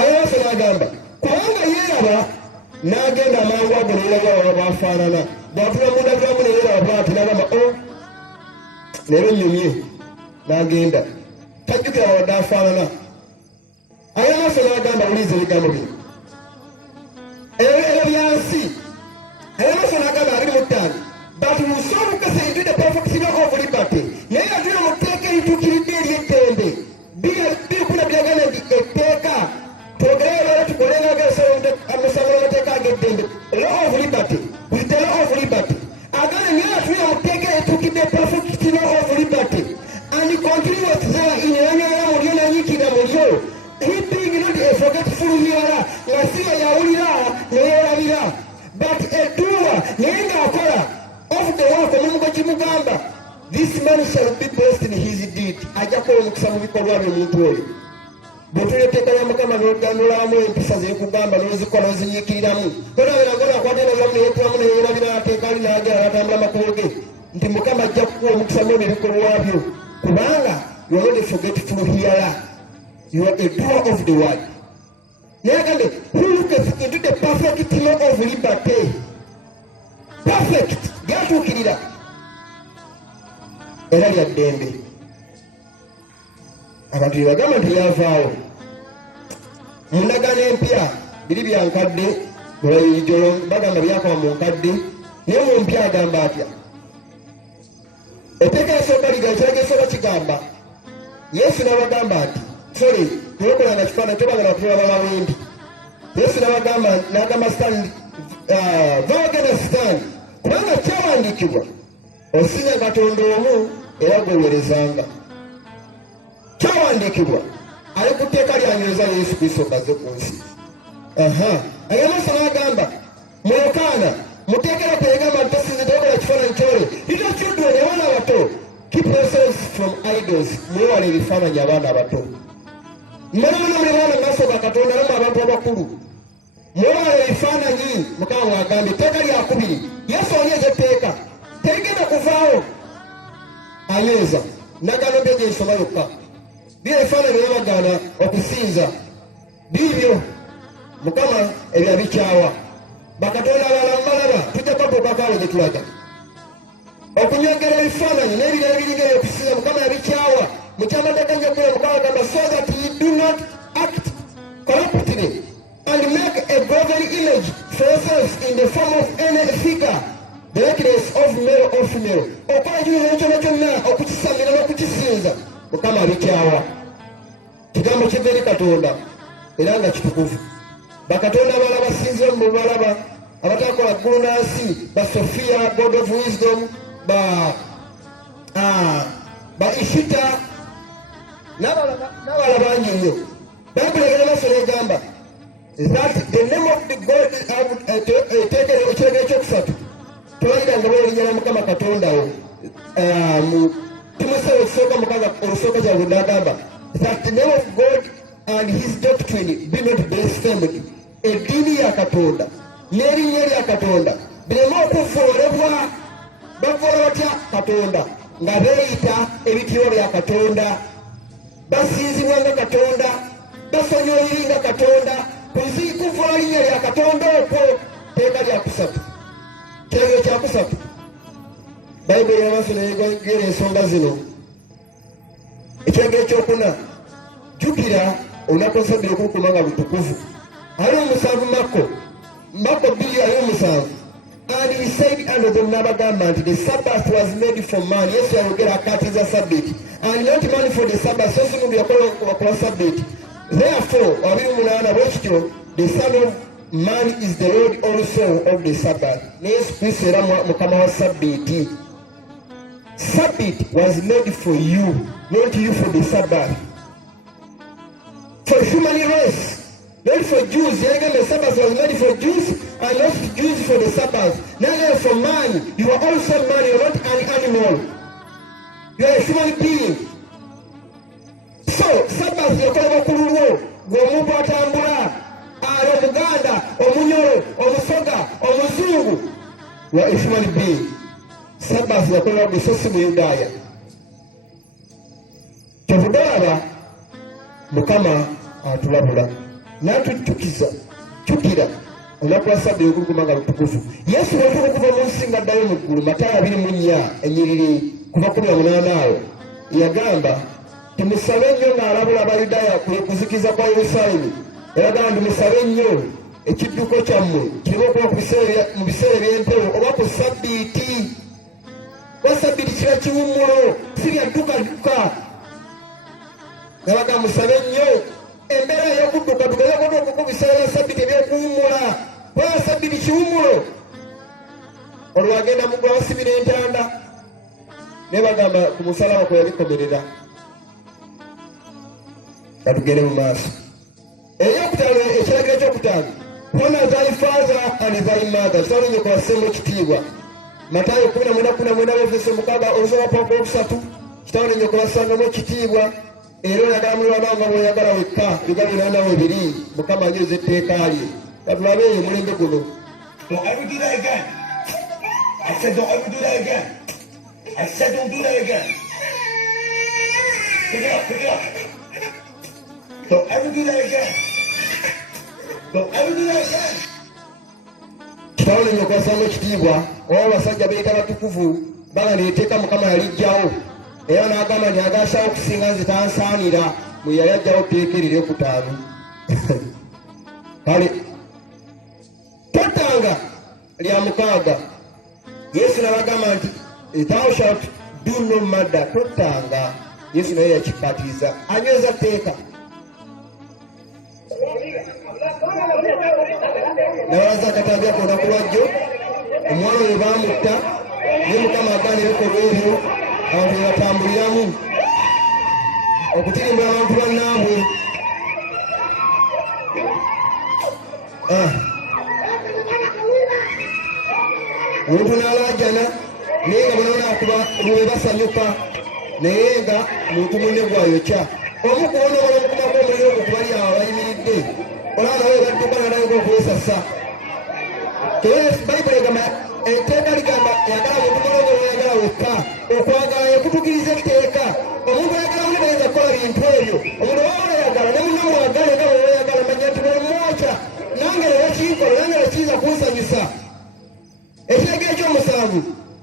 ayose n'agamba kubanga yeeraba n'agenda amangu ago neyeeraba bwafaanana bwatula mundabiramu neyeeraba bwati n'agamba leero nnyumye n'agenda tajjukira wadde afaanana ayose n'agamba wuliza ebigambo bino ebyo byansi ayose n'agamba 25 but we so look into the perfect law of liberty naye yatula mu tteeka erituukiridde ery'ettende birikuna byagana nti etteeka twogereyo tukolengaga amasangano amateeka ag'eddembe law of liberty with the law of liberty agana naye yatulira mu tteeka erituukidde perfect law of liberty and continuous there in yanywera mulyo nanyiikirira mulyo he being not a forgetful hearer nga siyo yawulira neyeerabira but a doer naye ng'akola of the work omulimu gwe kimugamba this man shall be blessed in his deed ajja kukola omukisa mu bikolwa bye omuntu oyo bw'otula etteeka lya mukama n'oganulamu empisa zekugamba n'ozikola ozinyiikiriramu tonabeera ng'onakwata enolamu neyeetulamu neyeerabira ateeka ali n'agera n'atambula amakubo ge nti mukama ajja kukuwa omukisa mu ebikolwa byo kubanga you are not a forgetful hearer you are a doer of the word naye agambe who looketh into the perfect law of liberty perfect gyatuukirira era lya ddembe abantu byebagamba nti lyavaawo mu ndagaano empya biri byankadde mulayijolo bagamba byakoma mu nkadde naye mu mpya agamba atya etteeka yasooka liga ekiraga esooka kigamba yesu n'abagamba nti sole tewekolanga kifaananyi tobagala kutola balawendi yesu n'agamba stand vaagenda stand kubanga kyawandiikibwa osinya katonda omu era gwewerezanga kyawandiikibwa ali ku tteeka lyanyweza yesu kristo gaze ku nsi ayamasa n'agamba mu yokaana muteekera kwegamba nti tosinze tewekola kifaananyi kyole little children abaana abato keep yourselves from idols mwewala ebifaananyi abaana abato mmalamuno muli baana maaso ga katonda namu abantu abakulu mwewala ebifaananyi mukama mwagambye etteeka lyakubiri yesu onyeeza etteeka terigenda kuvaawo anyweza nagano mpeja ensoma yokka byo ebifaananyi byebagaana okusinza biibyo mukama ebyo abikyawa bakatonda abalala mubalaba tujja kwatuukakaawo gye tulaga okunywegera ebifaananyi n'ebirala ebiringa ebyokusinza mukama yabikyawa mu kyamateeka njakula mukama agamba so that you do not act corruptly and make a graven image for yourselves in the form of any figure the likeness of male or female okola ekibiina kyonna kyonna okukisamira n'okukisinza mukama abikyawa kigambo kiva eri katonda era nga kitukuvu bakatonda abalala basinzira mu balaba abatakola ggulu n'nsi ba Sophia god of wisdom ba Ishita n'abalala bangi nnyo bayibuli egenda maaso n'egamba that the name of the god ekiragiro ekyokusatu tolayiranga bwerinnya na mukama katondawo Timotheo Soka Mukaga or Soka Jagundagamba, that the name of God and his doctrine be not blasphemed. Edini ya Katonda, Neri ya Katonda, Bilemoku forever, Bavorota Katonda, Nareita, Ebitio ya Katonda, Basizi Wanga Katonda, Basonyo Inga Katonda, Kuziku Folia ya Katonda, Teka ya Kusatu, Tega ya Kusatu. Bible yamasene gere ensonga zino ekyage ekyokuna jukira onakosabire okukumanga butukuvu ali omusanvu Mako 2 ali omusanvu and he said under the nabagamba nti the Sabbath was made for man. Yesu yayogera akatiza Sabbath and not man for the Sabbath, so simu byakola Sabbath. Therefore 28 bwekityo the Son of Man is the Lord also of the Sabbath. Yesu Kristo era mukama wa Sabbath. Sabbath was made for you, not you for the Sabbath. For human race, not for Jews. The Sabbath was made for Jews and not Jews for the Sabbath. Now for man, you are also man, you are not an animal. You are a human being. So, Sabbath is a kululwo, gomuntu atambula, Omuganda, Omunyoro, Omusoga, Omuzungu. You are a human being. Sabbath yakola bisosi mu Yudaya. Tebudaba Mukama atulabula. Natutukiza. Chukira. Unakuwa Sabbath yokukumanga lutukufu. Yesu watukufu kuva munsi nga addayo mu ggulu Matayo 24 enyiriri kuva 18 yagamba tumusabe nnyo ng'alabula Abayudaaya ku kuzikiza kwa Yerusaalemi. Yagamba tumusabe nnyo ekidduko kyammwe kireme okuba mu biseera eby'empewo oba ku Sabbiiti. Wasabiti kiba kiwummulo sirya dduka nabaga musabe nnyo embeera ey'okudduka tugezeeko okukubiseera Sabiti ebyokuwummula kubanga Sabiti kiwummulo olwo agenda mu gwa wasibira entanda naye bagamba ku musalaba kwe yabikomerera. Katugende mu maaso. Eyokutaano ekiragiro ekyokutaano honor thy father and thy mother. Kitalo nnyo kwasemu ekitiibwa Matayo 10:19 Efeso 6:3 kitalo nnyo kubasangamu ekitiibwa era oyagala mulwana nga bw'oyagala wekka bigabira nawe ebiri Mukama anyoza etteeka lye. Katulabe mulembe guno. Don't ever do that again. I said don't ever do that again. I said don't do that again. Pick it up, pick it up. Don't ever do that again. Don't ever do that again. Kitalo nnyo kwasamu ekitiibwa oba abasajja beeta batukuvu baga neeteeka Mukama yalijjawo era n'agamba nti agasawo okusinga nze tansaanira mwe yali ajjawo tteeka eryokutaano. Kale totanga lya mukaaga Yesu n'abagamba nti thou shalt do no murder. Totanga Yesu naye yakikatiriza anyweza tteeka. Nabaza akatabya ku lunaku lwajjo omwana oyo baamutta ye Mukama agaana ebikolwa ebyo abantu bye batambuliramu okutirimbula abantu bannaabwe. Omuntu n'alaajana naye nga bonoonakuba lwe basanyuka naye nga muntu munne gwayokya. Omu kuwona olamukumako omuliro ogwo kubali awo bayimiridde olaba nawe badduka nalabika okwesasa. Bayibuli egamba etteeka ligamba yagala muntu mulongo weyagala wekka. Okwagala yekutukiriza etteeka. Omuntu ayagala muli bayinza kukola bintu ebyo. Omuntu oba weyagala ne munna mwagale nga weweyagala manya nti bwemwokya nange leero kinkola nange lekiyinza kunsanyusa. Ekiragiro ekyomusanvu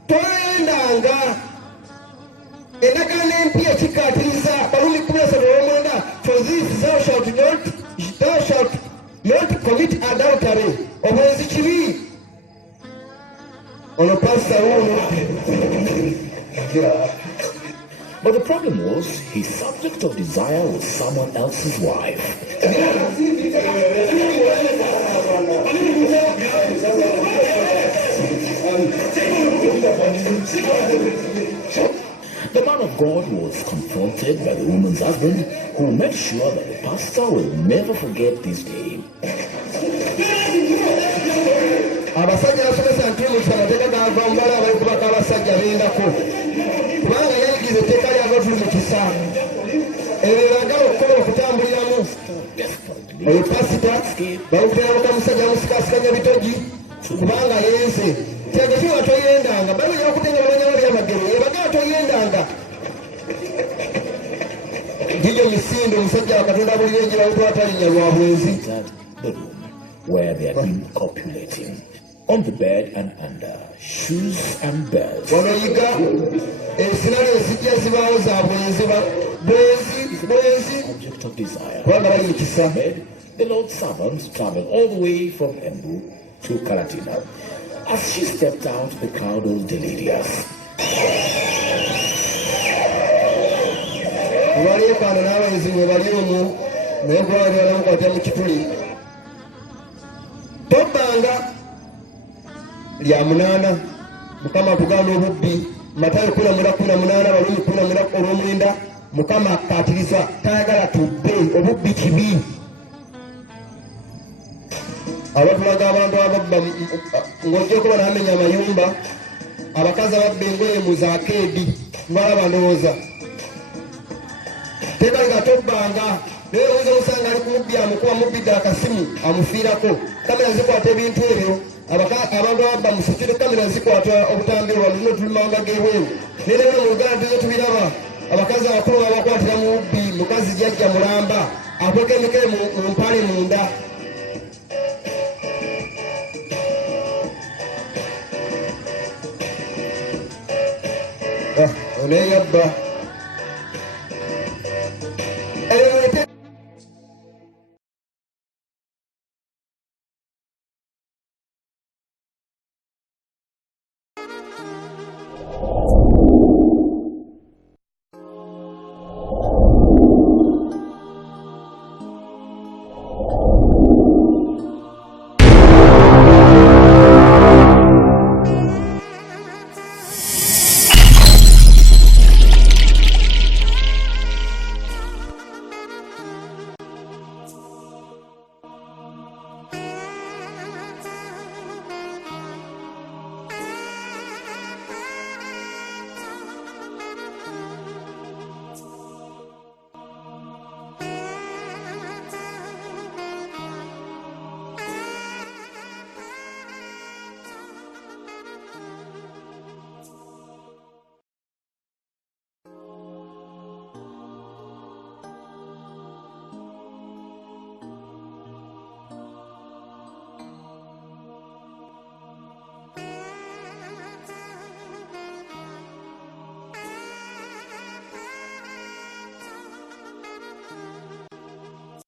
toyendanga endagaano empya ekikkaatiriza Balumi 13:9 for this thou shalt not commit adultery. Obwenzi kibi. Ono pastor wuno. But the problem was his subject of desire was someone else's wife. The man of God was confronted by the woman's husband, who made sure that the pastor will never forget this day. Abasajja basomesa nti mu kisana teka gava mubala abali kubaka abasajja bendako ekisa ebyo bagala okukola okutambuliramu oyo pasita bawukiramuka musajja musikasikanya bitogi kubanga yenze kyagekiwa toyendanga bamenya okutenga bamanyama byamagero ebagala toyendanga gijo misindo omusajja wakatonda bulire gye bawutwatalinya lwa bwenzi The room where they had been copulating. On the bed and under, shoes and belts. wanoyiga esinalo ezijja zibaawo za bwenzi Object of desire. kubanga bali mukisa Bed, the Lord's servant traveled all the way from Embu to Kalatina. As she stepped out, the crowd was delirious. obaleekaano n'abayizi bwe bali omwo naye gwali balamukwatira mu kituli tobbanga lya 8 mukama atuganda obubbi Matayo 10:18 Balumi 10:9 mukama akkaatiriza tayagala tubbe obubbi kibi abatulaga abantu ababba ng'ojja kuba n'amenya amayumba abakazi ababba engoye mu zaakeedi mbalaba ndowooza tekaleka tobbanga naye oyinza okusanga ali ku mubbi amukuba mubbidde akasimu amufiirako kamera zikwata ebintu ebyo abantu ababba mu sekire kamera zikwata obutambi olwalino tulimanga g'ebweru naye nebino mu Uganda tuze tubiraba abakazi abakulu babakwatira mu mubbi mukazi jjajja mulamba akweka emikere mu mpale munda